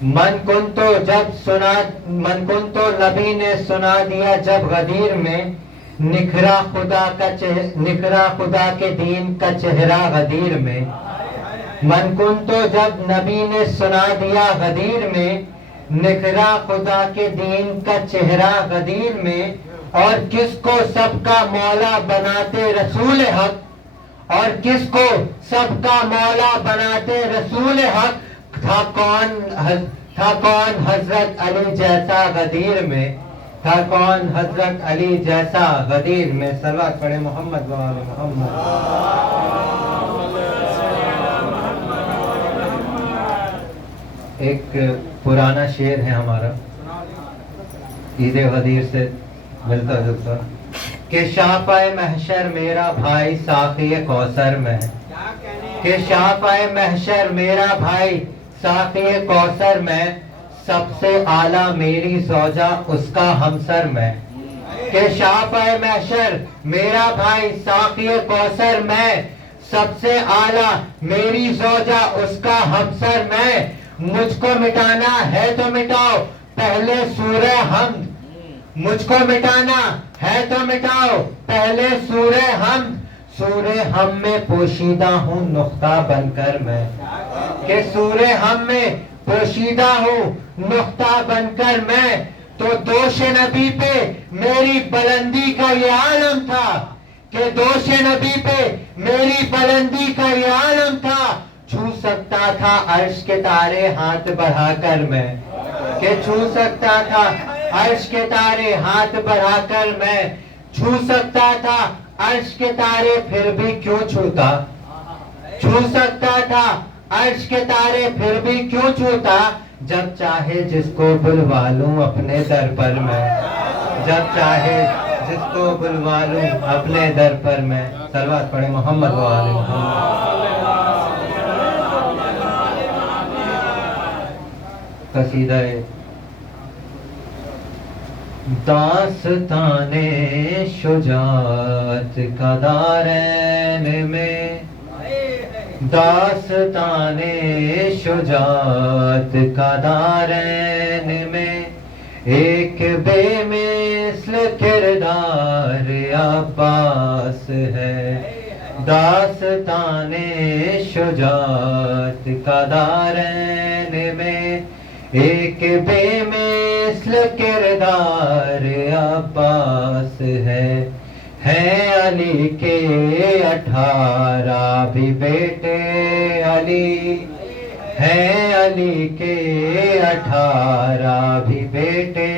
من کنتو نبی نے سنا دیا جب غدیر میں نکھرا خدا کے دین کا چہرہ غدیر میں. من کنتو جب نبی نے سنا دیا غدیر میں نکھرا خدا کے دین کا چہرہ غدیر میں. اور کس کو سب کا مولا بناتے رسول حق، اور کس کو سب کا مولا بناتے رسول حق. تھا کون حضرت علی جیسا غدیر میں، تھا کون حضرت علی جیسا غدیر میں. صلوات پڑھے محمد و آل محمد. ایک پرانا شعر ہے ہمارا، عید غدیر سے ملتا جلتا، کہ شاپائے محشر میرا بھائی ساقی کوثر میں، کہ شاپائے محشر میرا بھائی ساقی کوثر میں، سب سے اعلیٰ میری زوجہ اس کا ہمسر میں. کہ شاپائے محشر میرا بھائی ساقی کوثر میں، سب سے اعلیٰ میری زوجہ اس کا ہمسر میں. مجھ کو مٹانا ہے تو مٹاؤ پہلے سورہ حمد، مجھ کو مٹانا ہے تو مٹاؤ پہلے سورہ حمد. سورہ ہم میں پوشیدہ ہوں نقطہ بن کر میں، کہ سورہ ہم میں پوشیدہ ہوں نقطہ بن کر میں. تو دوش نبی پہ میری بلندی کا یہ عالم تھا، کہ دوش نبی پہ میری بلندی کا یہ عالم تھا. چھو سکتا تھا عرش کے تارے ہاتھ بڑھا کر میں، کہ چھو سکتا تھا عرش کے تارے ہاتھ بڑھا کر میں. چھو سکتا تھا عرش کے تارے پھر بھی کیوں چھوتا، چھو سکتا تھا عرش کے تارے پھر بھی کیوں چھوتا. جب چاہے جس کو بلوا لوں اپنے در پر میں، جب چاہے جس کو بلوا لوں اپنے در پر میں. صلوات پڑھے محمد و آل محمد. قصیدہ داستان شجاعت کا دارین میں، داستان شجاعت کا دارین میں، ایک بے مثل کردار عباس ہے. داستان شجاعت کا دارین میں، ایک بے مثل کردار عباس ہے. علی کے 18 بھی بیٹے علی، ہیں علی کے 18 بھی بیٹے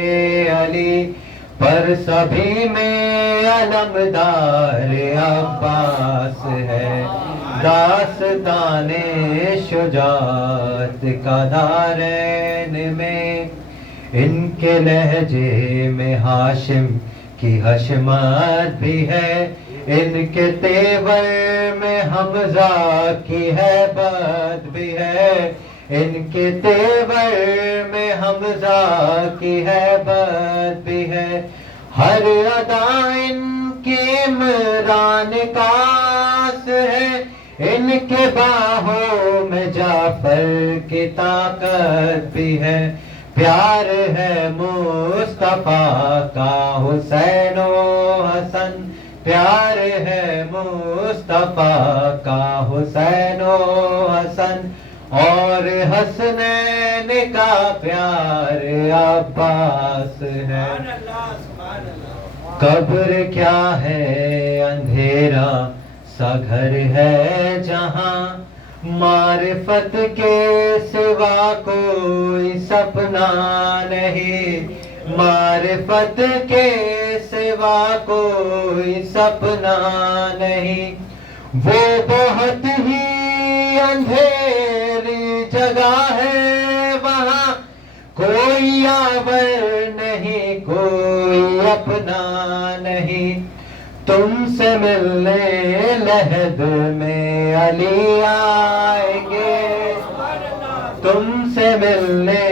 علی، پر سبھی میں علمدار عباس ہے. داستان شجاعت کا دارین میں، ان کے لہجے میں ہاشم کی حشمت بھی ہے، ان کے تیور میں حمزہ کی ہیبت بھی ہے، ان کے تیور میں حمزہ کی ہیبت بھی ہے. ہر ادا ان کی عمران کاس ہے، ان کے باہوں میں جعفر کی طاقت بھی ہے. پیار ہے مصطفیٰ کا حسین و حسن، پیار ہے مصطفیٰ کا حسین و حسن، اور حسنین کا پیار عباس ہے. قبر کیا ہے اندھیرا سا گھر ہے جہاں، معرفت کے سوا کوئی سپنا نہیں، معرفت کے سوا کوئی سپنا نہیں. وہ بہت ہی اندھیری جگہ ہے وہاں، کوئی یاور نہیں کوئی اپنا نہیں. تم سے ملنے لحد میں علی آئیں گے، تم سے ملنے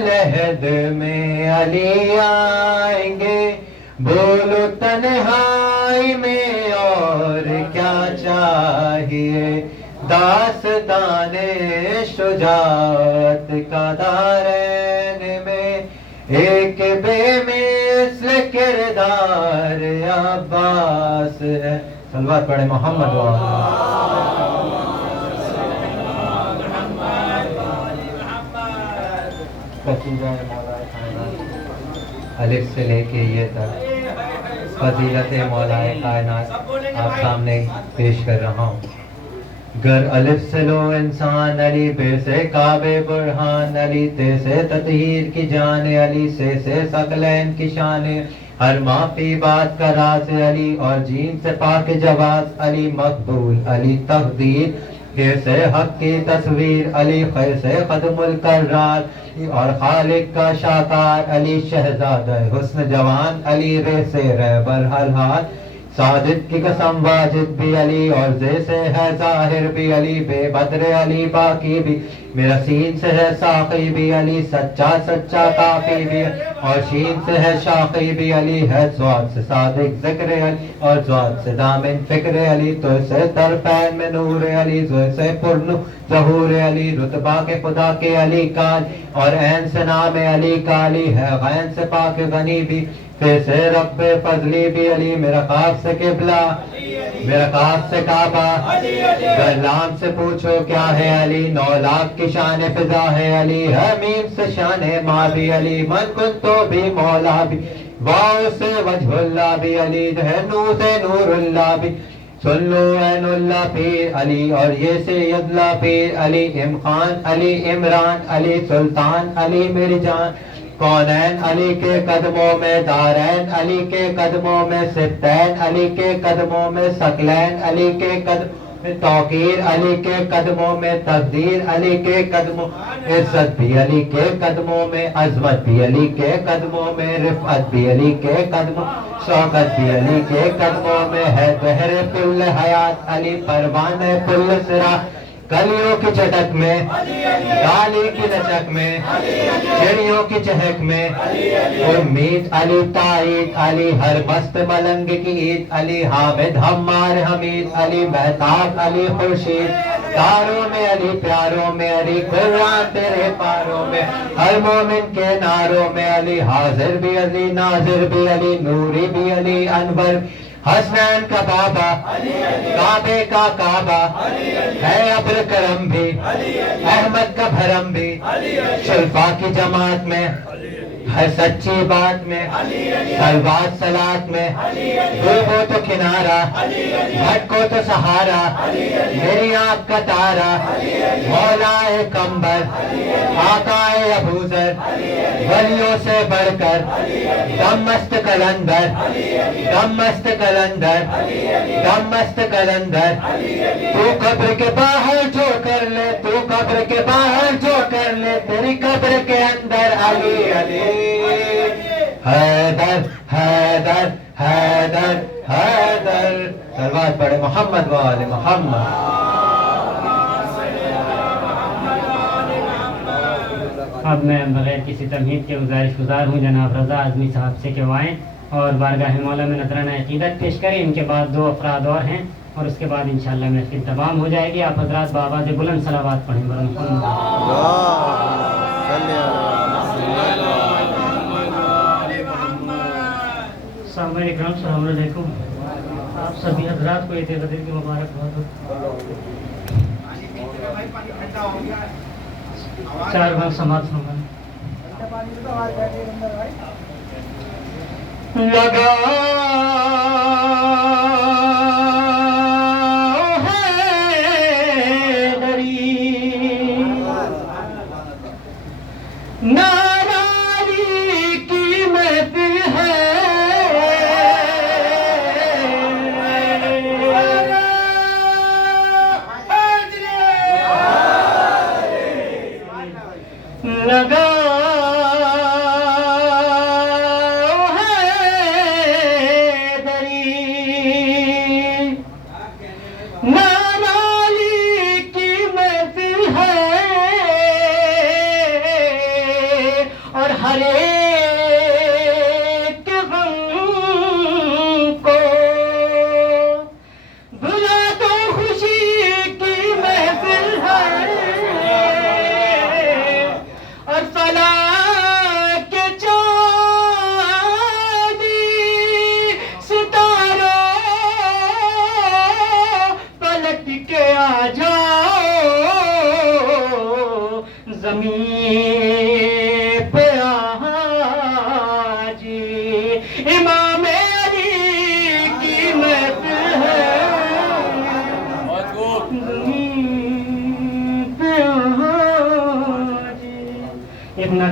لحد میں علی آئیں گے. بولو تنہائی میں اور کیا چاہیے، داستان شجاعت کا دارین میں ایک بے مثل کردار عباس ہے. صلوات پڑھے محمد قصیدہ مولا کائنات الف سے لے کے یہ تک فضیلت مولا کائنات آپ سامنے پیش کر رہا ہوں. گر الف سے لو انسان علی، بے سے کعبے برہان علی، تے سے تطہیر کی جان علی، سے ثقلین کی شان، ہر معافی بات کا راز علی، اور جین سے پاک جواز علی، مقبول علی تقدیر، کے سے حق کی تصویر علی، خیر سے قدم القرار، اور خالق کا شاکار علی، شہزادہ حسن جوان علی، رے سے رہبر ہر حال، ساجد کی قسم واجد بھی علی، اور زے سے ہے ظاہر بھی علی، بے بدر علی باقی بھی، میرا سین سے ہے ساقی بھی علی، سچا سچا کافی بھی، اور شین سے ہے شاقی بھی علی، ہے زواد سے صادق ذکر علی، اور زواد سے دامن فکر علی، تو سے طرفین میں نور علی، زو سے پرنو ظہور علی، رتبہ کے خدا کے علی کال، اور عین سے نام علی کالی، ہے غین سے پاک غنی بھی، سے رب فضلی بھی علی، میرا قاف سے قبلہ، میرا قاف سے کعبہ، لام سے پوچھو کیا ہے علی، 9 لاکھ کی شان فضا ہے علی، ہے میم سے شان ماں بھی علی، من کن تو بھی مولا بھی، واؤ سے وجہ اللہ بھی علی، ہے نور سے نور اللہ بھی، سن لو عین اللہ پیر علی، اور یہ سے یدلا پیر علی، امخان علی، عمران علی، سلطان علی میری جان، کونین علی کے قدموں میں، دارین علی کے قدموں میں، ستین علی کے قدموں میں، ثقلین علی کے قدموں میں، توقیر علی کے قدموں میں، تقدیر علی کے قدموں، عزت بھی علی کے قدموں میں، عظمت بھی علی کے قدموں میں، رفعت بھی علی کے قدموں، شوکت بھی علی کے قدموں میں، ہے بحر کل حیات علی، پروانہ کل صراط، کلیوں کی چٹک میں، ڈالی کی لچک میں، چڑیوں کی چہک میں، امید علی، تائید علی، ہر مست ملنگ کی عید علی، حامد ہمار حمید علی، مہتاب علی خورشید، تاروں میں علی، پیاروں میں علی، قرآن تیرے پاروں میں، ہر مومن کے ناروں میں علی، حاضر بھی علی، ناظر بھی علی، نوری بھی علی، انور حسنین کا بابا، کعبے کا کعبہ، ہے ابر کرم بھی، احمد کا بھرم بھی، شلفا کی جماعت میں، ہے سچی بات میں، سلوات سلات میں، گل کو تو کنارہ، بھٹ کو تو سہارا، میری آنکھ کا تارا، مولا کمبر، آقا ابوذر، ولیوں سے بڑھ کر، دم مست کلندر، دم مست کلندر، دم مست کلندر، تو قبر کے باہر جو کر لے، تو قبر کے باہر جو کر لے، تیری قبر کے اندر علی علی، حیدر حیدر حیدر حیدر. صلوات پڑھے محمد و آل محمد. اب میں بغیر کسی تمہید کے گزارش گزار ہوں جناب رضا اعظمی صاحب سے کہ وہ آئیں اور بارگاہ مولا میں نذرانہ عقیدت پیش کریں. ان کے بعد 2 افراد اور ہیں اور اس کے بعد انشاءاللہ محفل تمام ہو جائے گی. آپ حضرات بآواز بلند صلوات پڑھیں. سامعین اکرام السلام علیکم. آپ سبھی حضرات کو عید قدر کی مبارکباد ہو. 4 بار سماعت فرمائیں. لگا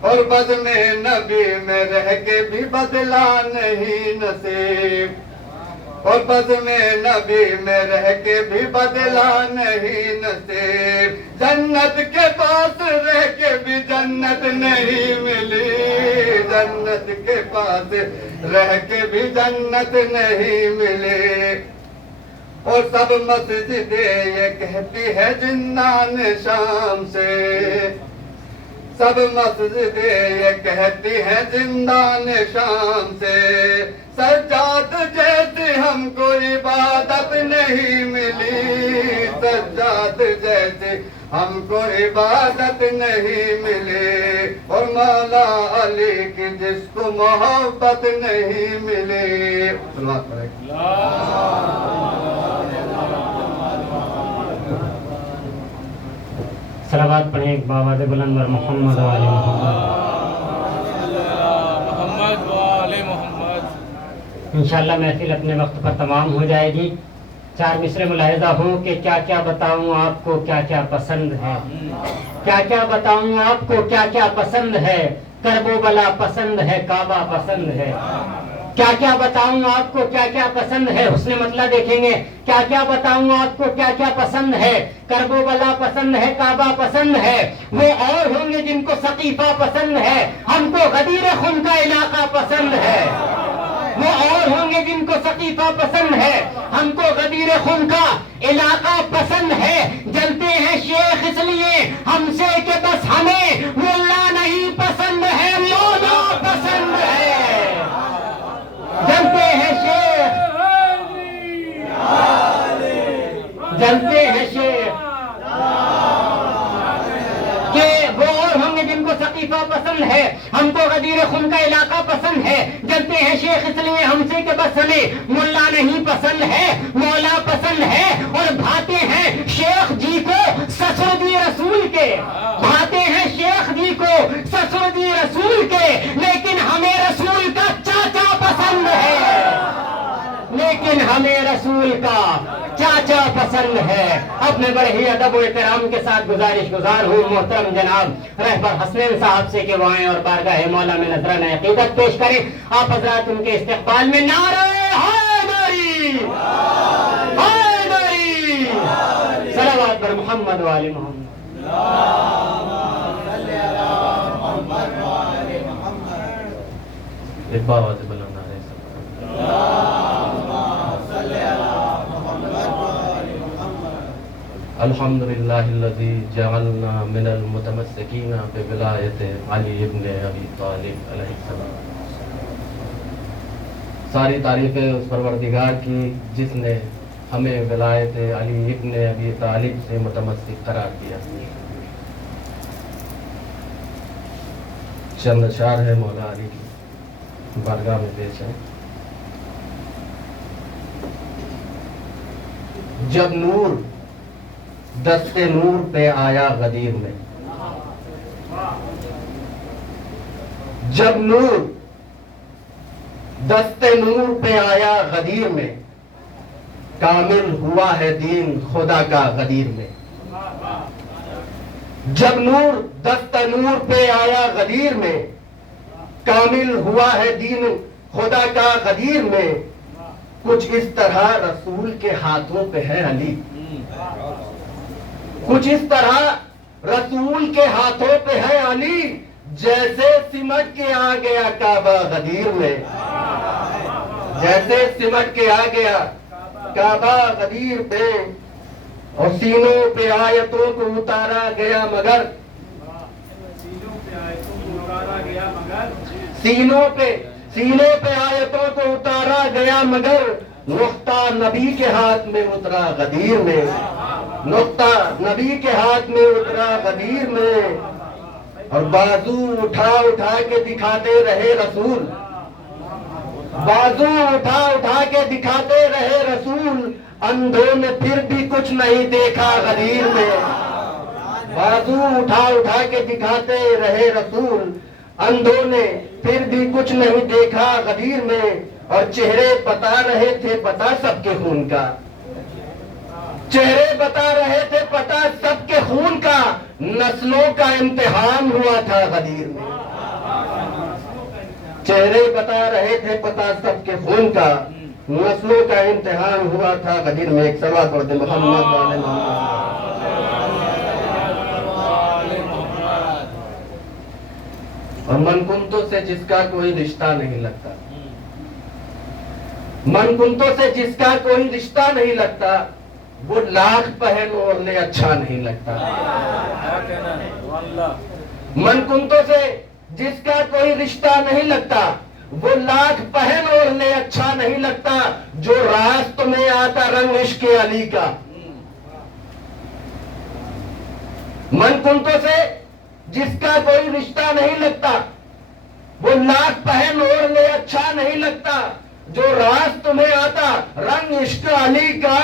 اور بزم نبی میں رہ کے بھی بدلا نہیں نصیب، اور بزم نبی میں رہ کے بھی بدلا نہیں نصیب، جنت کے پاس رہ کے بھی جنت نہیں ملی، جنت کے پاس رہ کے بھی جنت نہیں ملی، اور سب مسجدیں یہ کہتی ہے جنان شام سے، سب مسجدیں یہ کہتی ہیں زندان شام سے، سجاد جیسی ہم کو عبادت نہیں ملی، سجاد جیسی ہم کو عبادت نہیں ملی، اور مولا علی کی جس کو محبت نہیں ملی۔ سلوات پڑھیں۔ صلوات پڑھیں ایک بآواز بلند اور محمد و آل محمد۔ محمد و آل محمد۔ انشاءاللہ محفل اپنے وقت پر تمام ہو جائے گی۔ 4 مصرے ملاحظہ ہو کہ کیا کیا بتاؤں آپ کو کیا کیا پسند ہے، کیا کیا بتاؤں آپ کو کیا کیا پسند ہے، کرب و بلا پسند ہے، کعبہ پسند ہے، کیا کیا بتاؤں آپ کو کیا کیا پسند ہے، حسن مطلع دیکھیں گے، کیا کیا بتاؤں آپ کو کیا کیا پسند ہے، کرب و بلا پسند ہے، کعبہ پسند ہے، وہ اور ہوں گے جن کو ثقیفہ پسند ہے، ہم کو غدیر خم کا علاقہ پسند ہے، وہ اور ہوں گے جن کو ثقیفہ پسند ہے، ہم کو غدیر خم کا علاقہ پسند ہے، جلتے ہیں شیخ اس لیے ہم سے کہ بس ہمیں ملا نہیں پسند ہے، مولا پسند ہے، جلتے ہیں شیخ، جلتے ہیں شیخ کہ وہ اور ہوں گے جن کو ثقیفہ پسند ہے، ہم کو غدیر خم کا علاقہ پسند ہے، جلتے ہیں شیخ اس لیے ہم سے کہ بس ہمیں ملا نہیں پسند ہے، مولا پسند ہے، اور بھاتے ہیں شیخ جی کو سسودی رسول کے، بھاتے ہیں شیخ جی کو سسودی رسول کے، لیکن ہمیں رسول کا چاچا پسند ہے، لیکن ہمیں رسول کا چاچا پسند ہے۔ اپنے بڑے ہی ادب و احترام کے ساتھ گزار ہوں محترم جناب رہبر حسنین صاحب سے کہ وہ آئیں اور بارگاہ مولا میں نذرانہ عقیدت پیش کریں۔ آپ حضرات ان کے استقبال میں نعرہ حیدری، حیدری، صلوات بر محمد و آل محمد۔ ایک بآواز بلند آ رہے الحمدللہ الذی جعلنا من المتمسکین بولایت علی ابن ابی طالب علیہ السلام۔ ساری تعریفیں اس پروردگار کی جس نے ہمیں ولایت علی ابن ابی طالب سے متمسک قرار دیا۔ چند اشعار ہے مولا علی کی بارگاہ میں پیش ہے۔ جب نور دست نور پہ آیا غدیر میں، جب نور دست نور پہ آیا غدیر میں، کامل ہوا ہے دین خدا کا غدیر میں، جب نور دست نور پہ آیا غدیر میں، کامل ہوا ہے دین خدا کا غدیر میں، کچھ اس طرح رسول کے ہاتھوں پہ ہے علی، کچھ اس طرح رسول کے ہاتھوں پہ ہے علی، جیسے سمٹ کے آ گیا کعبہ غدیر میں، جیسے سمٹ کے آ گیا کعبہ غدیر پہ، اور سینوں پہ آیتوں کو اتارا گیا مگر، سینوں پہ آیتوں کو اتارا گیا مگر، نقطہ نبی کے ہاتھ میں اترا غدیر میں، نقطہ نبی کے ہاتھ میں اترا غدیر میں، اور بازو اٹھا اٹھا کے دکھاتے رہے رسول، بازو اٹھا اٹھا کے دکھاتے رہے رسول، اندھوں نے پھر بھی کچھ نہیں دیکھا غدیر میں، بازو اٹھا اٹھا کے دکھاتے رہے رسول، اندھوں نے پھر بھی کچھ نہیں دیکھا غدیر میں، اور چہرے بتا رہے تھے پتا سب کے خون کا، چہرے بتا رہے تھے پتا سب کے خون کا، نسلوں کا امتحان ہوا تھا غدیر میں، چہرے بتا رہے تھے پتا سب کے خون کا، نسلوں کا امتحان ہوا تھا غدیر میں. ایک صلوات پڑھتے محمد والے محمد. اور من کنتوں سے جس کا کوئی رشتہ نہیں لگتا، من کنتوں سے جس کا کوئی رشتہ نہیں لگتا، وہ لاکھ پہن اور لے اچھا نہیں لگتا. من کنتوں سے جس کا کوئی رشتہ نہیں لگتا، وہ لاکھ پہن اور لے اچھا نہیں لگتا. جو راست میں آتا رنگ عشق علی کا. من کنتوں سے جس کا کوئی رشتہ نہیں لگتا، وہ لاکھ پہن اور لے اچھا نہیں لگتا. جو راست میں آتا رنگ عشق علی کا،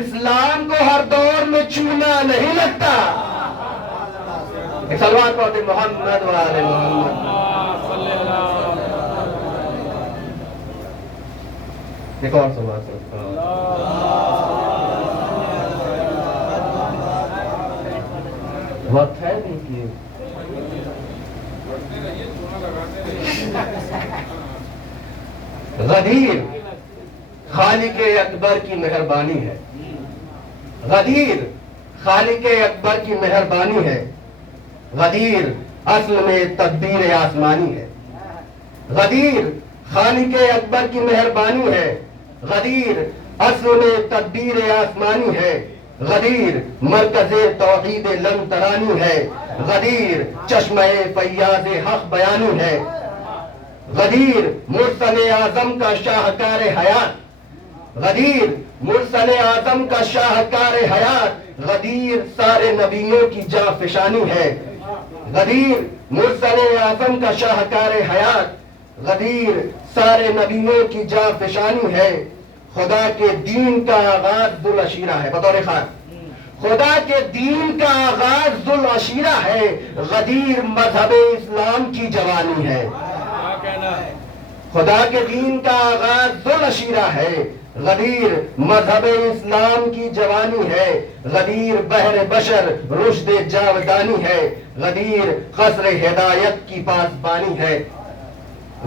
اسلام کو ہر دور میں چونا نہیں لگتا. ایک صلوات پڑھتے محمد والے محمد. ایک اور صلوات پڑھتے. وقت ہے نہیں کہ غدیر خالق اکبر کی مہربانی ہے. غدیر خالق اکبر کی مہربانی ہے. غدیر اصل میں تدبیر آسمانی ہے. غدیر خالق اکبر کی مہربانی ہے. غدیر اصل میں تدبیر آسمانی ہے. غدیر مرکز توحید لن ترانی ہے. غدیر چشمہ فیاض حق بیانی ہے. غدیر مرسل اعظم کا شاہکار حیات. غدیر مرسل اعظم کا شاہکار حیات. غدیر سارے نبیوں کی جاں فشانی ہے. غدیر مرسل اعظم کا شاہکار حیات. غدیر سارے نبیوں کی جاں فشانی ہے. خدا کے دین کا آغاز ذوالعشیرہ ہے. بطور خاص خدا کے دین کا آغاز ذوالعشیرہ ہے. غدیر مذہب اسلام کی جوانی ہے. خدا کے دین کا آغاز ذوالعشیرہ ہے. غدیر مذہب اسلام کی جوانی ہے. غدیر بحر بشر رشد جاودانی ہے. غدیر قصر ہدایت کی پاسبانی ہے.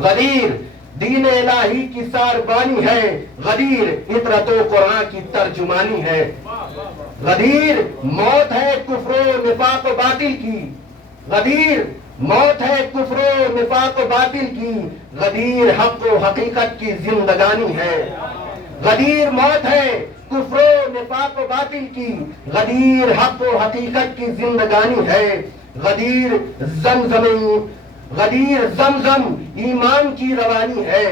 غدیر دین الہی کی ساربانی ہے. غدیر عطرت و قرآن کی ترجمانی ہے. غدیر موت ہے کفر و نفاق و باطل کی. غدیر موت ہے کفر و نفاق و باطل کی. غدیر حق و حقیقت کی زندگانی ہے. غدیر موت ہے کفر و نفاق و باطل کی. غدیر حق و حقیقت کی زندگانی ہے. غدیر غدیر زمزم ایمان کی روانی ہے.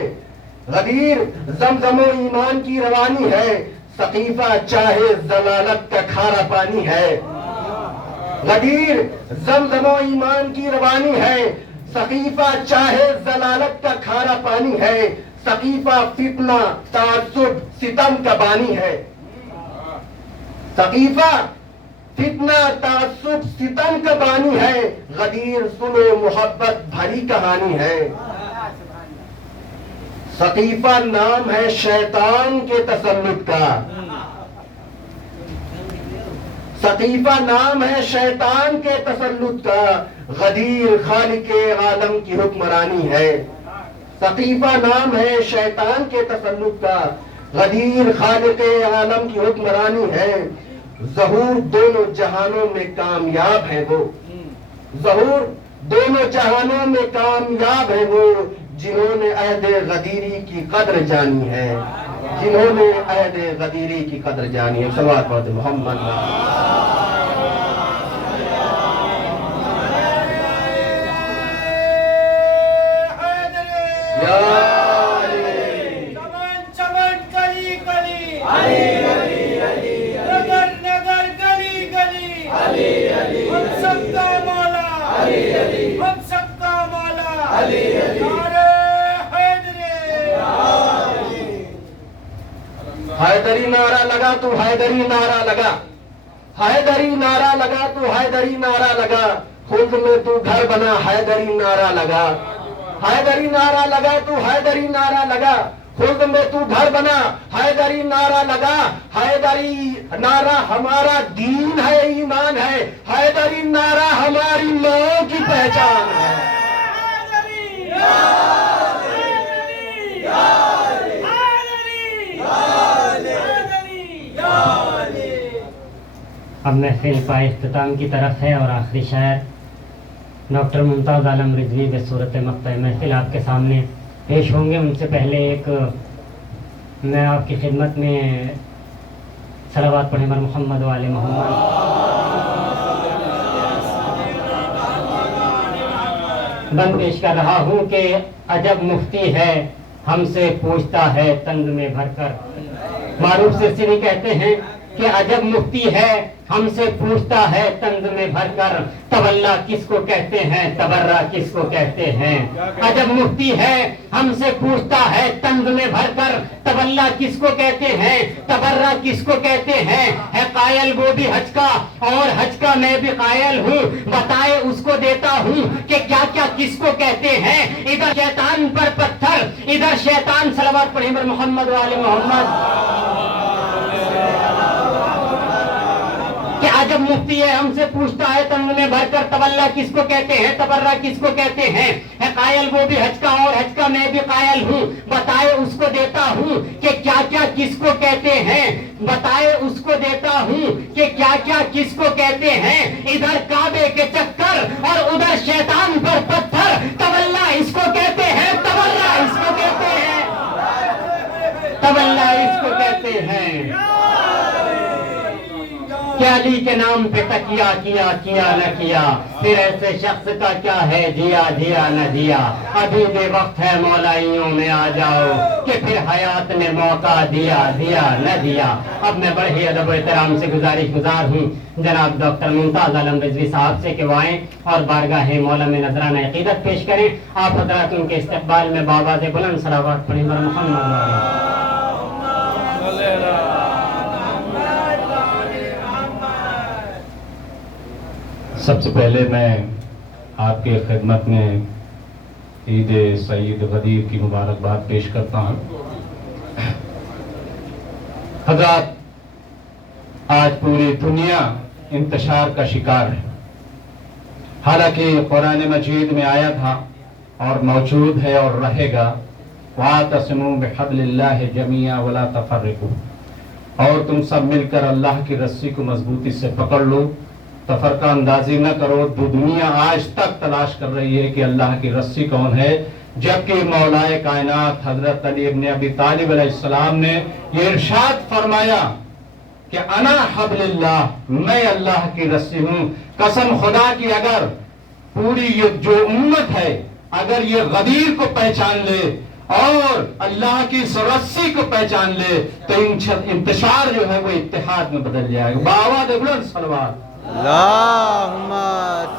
غدیر زمزم و ایمان کی روانی ہے. سقیفہ چاہے ضلالت کا کھارا پانی ہے. غدیر زمزم و ایمان کی روانی ہے. سقیفہ چاہے ضلالت کا کھارا پانی ہے. سقیفہ فتنہ تعصب ستم کا بانی ہے. سقیفہ فتنہ تعصب ستم کا بانی ہے. غدیر سنو محبت بھری کہانی ہے. سقیفہ نام ہے شیطان کے تسلط کا. سقیفہ نام ہے شیطان کے تسلط کا. غدیر خالق عالم کی حکمرانی ہے. سقیفہ نام ہے شیطان کے تسلط کا. غدیر خالق عالم کی حکمرانی ہے. ظہور دونوں جہانوں میں کامیاب ہے وہ. ظہور دونوں جہانوں میں کامیاب ہے وہ. جنہوں نے عہد غدیری کی قدر جانی ہے. جنہوں نے عہد غدیری کی قدر جانی ہے. صلوات پڑھتے محمد. حیدری نعرہ لگا تو حیدری نعرہ لگا. حیدری نعرہ لگا تو حیدری نعرہ لگا. خود میں تو گھر بنا حیدری نعرہ لگا. حیدری نعرہ لگا تو حیدری نعرہ لگا. خود میں تو گھر بنا حیدری نعرہ لگا. حیدری نعرہ ہمارا دین ہے ایمان ہے. حیدری نعرہ ہماری ماں کی پہچان ہے. اب محفل پائے اختتام کی طرف ہے اور آخری شاعر ڈاکٹر ممتاز عالم رضوی بصورت مقطع محفل آپ کے سامنے پیش ہوں گے. ان سے پہلے ایک میں آپ کی خدمت میں صلوات پڑھیں بر محمد و آل محمد. بند پیش کر رہا ہوں کہ عجب مفتی ہے ہم سے پوچھتا ہے تنگ میں بھر کر. معروف سرسری کہتے ہیں کہ عجب مفتی ہے ہم سے پوچھتا ہے تنگ میں بھر کر تولا کس کو کہتے ہیں تبرہ کس کو کہتے ہیں. عجب مفتی ہے ہم سے پوچھتا ہے تنگ میں بھر کر تولا کس کو کہتے ہیں تبرہ کس کو کہتے ہیں. ہے قائل وہ بھی حج کا اور حج کا میں بھی قائل ہوں بتائے اس کو دیتا ہوں کہ کیا کیا کس کو کہتے ہیں. ادھر شیطان پر پتھر ادھر شیطان صلوات پڑھیں بر محمد و آل محمد. کہ عجب مفتی ہے ہم سے پوچھتا ہے تنگ میں بھر کر تولا کس کو کہتے ہیں تبرہ کس کو کہتے ہیں. ہے قائل وہ بھی حج کا اور حج کا میں بھی قائل ہوں بتائے اس کو دیتا ہوں کہ کیا کیا کس کو کہتے ہیں. بتائے اس کو دیتا ہوں کہ کیا کیا کس کو کہتے ہیں. ادھر کعبے کے چکر اور ادھر شیطان پر پتھر تولا اس کو کہتے ہیں تبرہ اس کو کہتے ہیں تولا اس کو کہتے ہیں. کہ علی کے نام پہ تکیہ کیا کیا نہ کیا پھر ایسے شخص کا کیا ہے جیا جیا نہ جیا. ابھی بے وقت ہے مولائیوں میں آ جاؤ کہ پھر حیات نے موقع دیا دیا نہ دیا. اب میں بڑے ہی ادب و احترام سے گزار ہوں جناب ڈاکٹر ممتاز عالم رضوی صاحب سے کہ وہ آئیں اور بارگاہ مولا میں نذرانہ عقیدت پیش کریں. آپ حضرات ان کے استقبال میں بآواز بلند صلوات پڑھیں بر محمد. سب سے پہلے میں آپ کے خدمت میں عید سعید غدیر کی مبارکباد پیش کرتا ہوں. حضرات آج پوری دنیا انتشار کا شکار ہے. حالانکہ قرآن مجید میں آیا تھا اور موجود ہے اور رہے گا وَاعْتَصِمُوا بِحَبْلِ اللَّهِ جَمِيعًا وَلَا تَفَرِّقُوا. اور تم سب مل کر اللہ کی رسی کو مضبوطی سے پکڑ لو تفرقہ اندازی نہ کرو. دنیا آج تک تلاش کر رہی ہے کہ اللہ کی رسی کون ہے جبکہ مولا کائنات حضرت علی ابن ابی طالب علیہ السلام نے یہ ارشاد فرمایا کہ انا حبل اللہ میں اللہ کی رسی ہوں. قسم خدا کی اگر پوری یہ جو امت ہے اگر یہ غدیر کو پہچان لے اور اللہ کی اس رسی کو پہچان لے تو انتشار جو ہے وہ اتحاد میں بدل جائے گا. بآواز بلند صلوات اللہم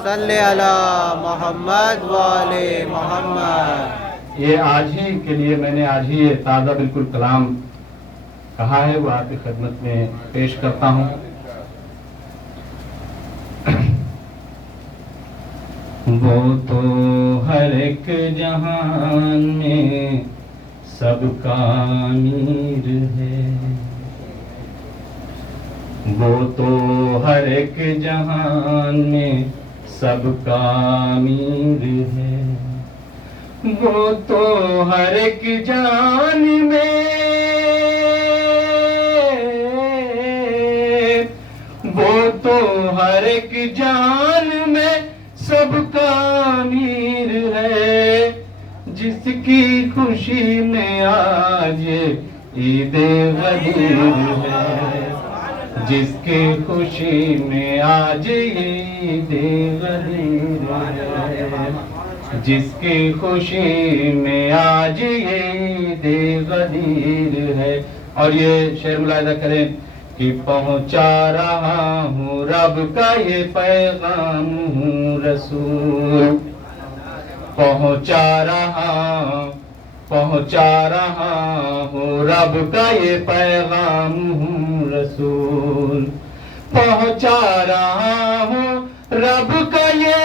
صلی علی محمد و آل محمد. یہ آج ہی کے لیے میں نے آج ہی یہ تازہ بالکل کلام کہا ہے وہ آپ کی خدمت میں پیش کرتا ہوں. وہ تو ہر ایک جہان میں سب کا امیر ہے. وہ تو ہر ایک جہان میں سب کا امیر ہے. وہ تو ہر ایک جان میں وہ تو ہر ایک جان میں سب کا امیر ہے. جس کی خوشی میں آج عید غدیر ہے جس کی خوشی میں آج عید غدیر ہے جس کی خوشی میں آج عید غدیر ہے. اور یہ شعر ملاحظہ کریں کہ پہنچا رہا ہوں رب کا یہ پیغام ہوں رسول. پہنچا رہا ہوں رب کا یہ پیغام ہوں رسول. پہنچا رہا ہوں رب کا یہ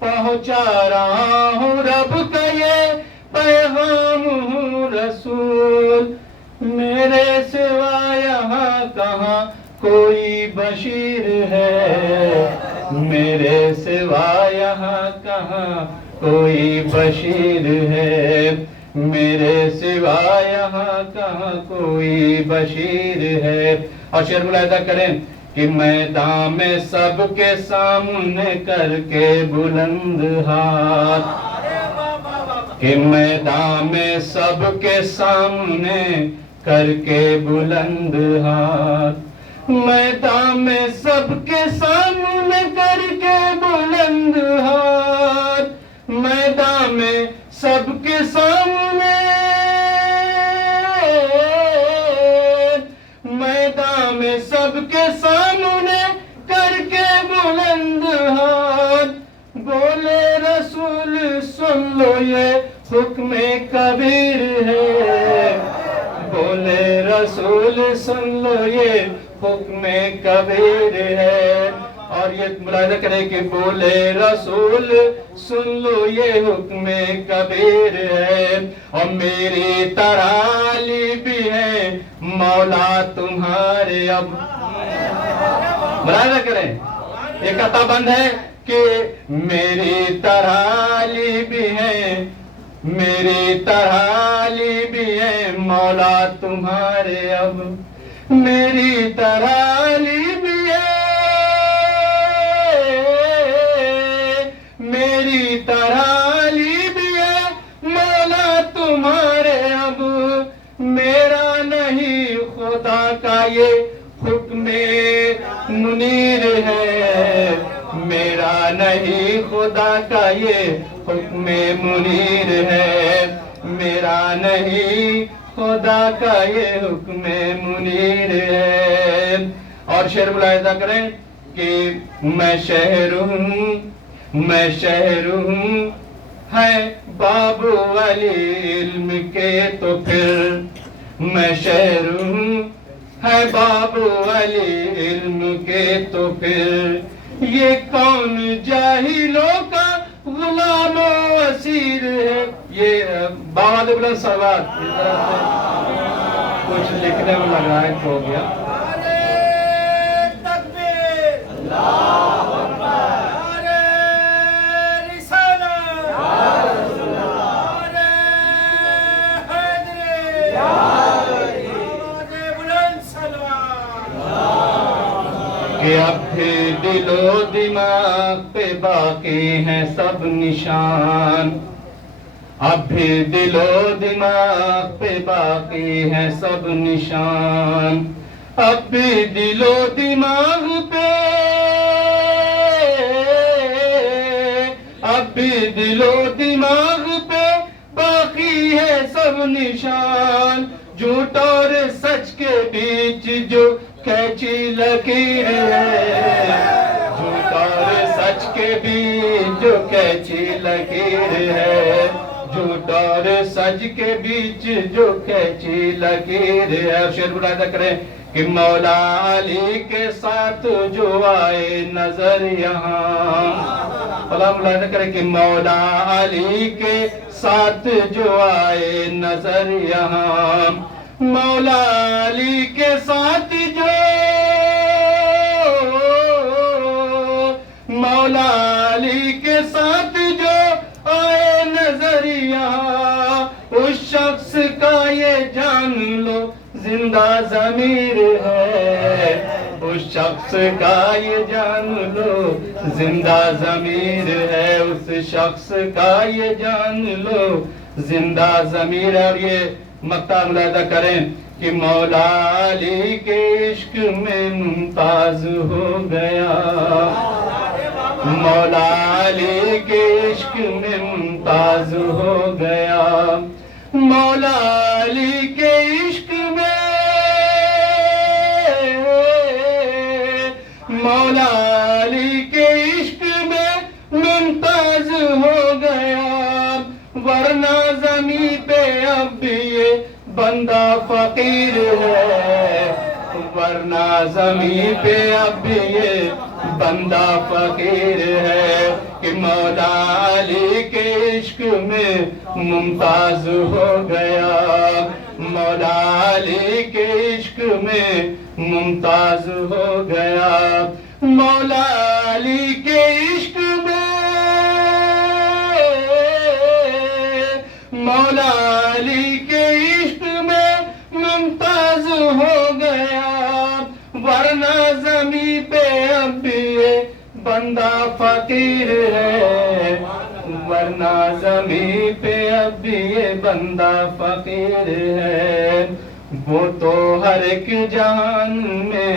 پہنچا رہا ہوں رب کا یہ پیغام ہوں رسول. میرے سوا یہاں کہاں کوئی بشیر ہے میرے سوا یہاں کہاں کوئی بشیر ہے، میرے سوا یہاں کہاں کوئی بشیر ہے. اور شعر ملاحظہ کریں کہ میدان میں سب کے سامنے کر کے بلند ہاتھ، کہ میدان میں سب کے سامنے کر کے بلند ہاتھ، میدان میں سب کے سامنے کر کے بلند ہاتھ، میدان میں سب کے سامنے، میدان میں سب کے سامنے کر کے بلند ہاتھ، بولے رسول سن لو یہ حکم کبیر ہے، بولے رسول سن لو یہ حکم کبیر ہے. اور یہ ملاحظہ کریں کہ بولے رسول سن لو یہ حکم کبیر ہے. اور میری ترالی بھی ہے مولا تمہارے. اب ملاحظہ کریں یہ قطع بند ہے کہ میری ترالی بھی ہے، میری ترالی بھی ہے مولا تمہارے. اب میری ترالی بھی ہے، میری ترالی بھی ہے مولا تمہارے. اب میرا نہیں خدا کا یہ حکم منیر ہے، میرا نہیں خدا کا یہ حکم منیر ہے، میرا نہیں خدا کا یہ حکم منیر ہے. اور شعر ملاحظہ کریں کہ میں شہر ہوں، میں شہر ہوں ہے بابو علی علم کے تو پھر، میں شہر ہوں ہے بابو علی علم کے تو پھر، یہ کون جاہلوں کا غلام و اسیر ہے. یہ بابا بلند صاحب کچھ لکھنے میں لگا ہے ہو گیا. کہ اب بھی دل و دماغ پہ باقی ہیں سب نشان، اب بھی دل و دماغ پہ باقی ہیں سب نشان، اب بھی دل و دماغ پہ، اب بھی دل و دماغ پہ باقی ہے سب نشان. جھوٹ اور سچ کے بیچ جو کیچی لکیر ہے، جھوٹ اور سچ کے بیچ جو کیچی لکیر ہے، جھوٹ اور سچ کے بیچ جو کیچی لکیر ہے. شعر ملاحظہ کریں کہ مولا علی کے ساتھ جو آئے نظر یہاں، ملاحظہ کریں کہ مولا علی کے ساتھ جو آئے نظر یہاں، مولا علی کے ساتھ جو، مولا علی کے ساتھ جو آئے نظر یہاں، اس شخص کا یہ جان لو زندہ ضمیر ہے، اس شخص کا یہ جان لو زندہ ضمیر ہے، اس شخص کا یہ جان لو زندہ ضمیر ہے. اور یہ مقطع ملاحظہ کریں کہ مولا علی کے عشق میں ممتاز ہو گیا، مولا علی کے عشق میں ممتاز ہو گیا، مولا علی کے عشق میں، مولا علی کے عشق میں ممتاز ہو گیا. ورنہ زمین پہ اب بھی یہ بندہ فقیر ہے، ورنہ زمین پہ اب بھی یہ بندہ فقیر ہے. کہ مولا علی کے عشق میں ممتاز ہو گیا، مولا علی کے عشق میں ممتاز ہو گیا، مولا علی کے عشق میں، مولا علی کے عشق میں ممتاز ہو گیا، ورنہ زمین پہ اب بھی یہ بندہ فقیر ہے، ورنہ زمین پہ اب بھی یہ بندہ فقیر ہے۔ وہ تو ہر ایک جہان میں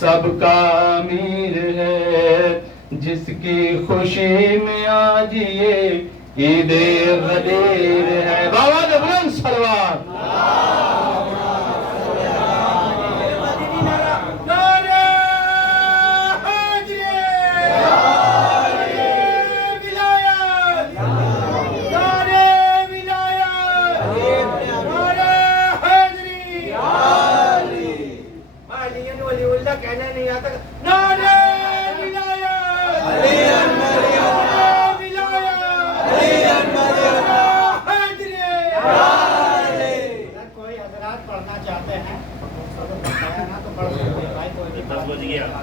سب کا امیر ہے، جس کی خوشی میں آج یہ عید غدیر ہے۔ بابا بلند صلوات۔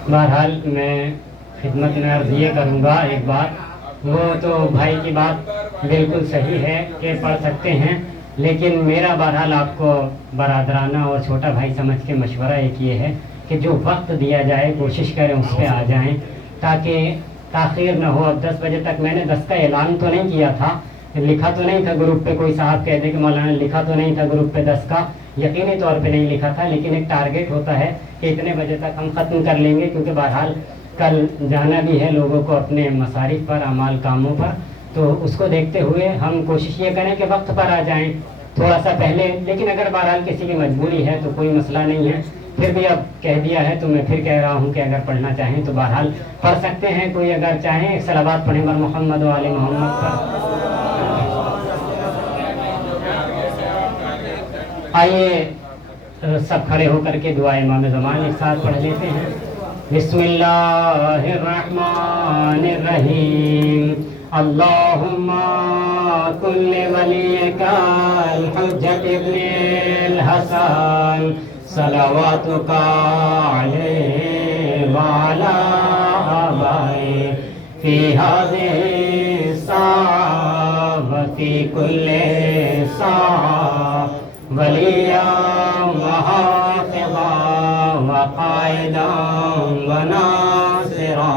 بہرحال میں خدمت میں عرض یہ کروں گا ایک بات، وہ تو بھائی کی بات بالکل صحیح ہے کہ پڑھ سکتے ہیں، لیکن میرا بہرحال آپ کو برادرانہ اور چھوٹا بھائی سمجھ کے مشورہ ایک یہ ہے کہ جو وقت دیا جائے کوشش کریں اس پہ آ جائیں تاکہ تاخیر نہ ہو۔ اب 10 بجے تک میں نے 10 کا اعلان تو نہیں کیا تھا، لکھا تو نہیں تھا گروپ پہ، کوئی صاحب کہہ دے کہ مولانا لکھا تو نہیں تھا گروپ پہ 10 کا، یقینی طور پہ نہیں لکھا تھا، لیکن ایک ٹارگیٹ ہوتا ہے کہ اتنے بجے تک ہم ختم کر لیں گے، کیونکہ بہرحال کل جانا بھی ہے لوگوں کو اپنے مصارف پر، اعمال کاموں پر، تو اس کو دیکھتے ہوئے ہم کوشش یہ کریں کہ وقت پر آ جائیں تھوڑا سا پہلے، لیکن اگر بہرحال کسی کی مجبوری ہے تو کوئی مسئلہ نہیں ہے۔ پھر بھی اب کہہ دیا ہے تو میں پھر کہہ رہا ہوں کہ اگر پڑھنا چاہیں تو بہرحال پڑھ سکتے ہیں، کوئی اگر چاہیں ایک صلوات پڑھیں بر محمد و آل محمد پر۔ آئیے سب کھڑے ہو کر کے دعا امام زمان ایک ساتھ پڑھ لیتے ہیں۔ بسم اللہ الرحمن الرحیم، اللہم کل ولیک الحجۃ ابن الحسن صلواتک علیہ وعلی آبائہ فی ہذہ الساعۃ وفی کل ساعۃ ولیٰ وحافظا وقائدا وناصرا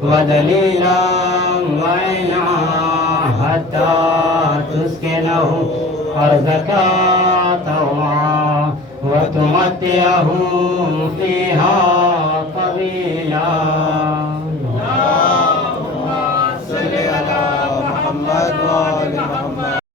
ودلیلا وعینا حتی تسکنہ ارضک طوعا وتمتعہ فیہا طویلا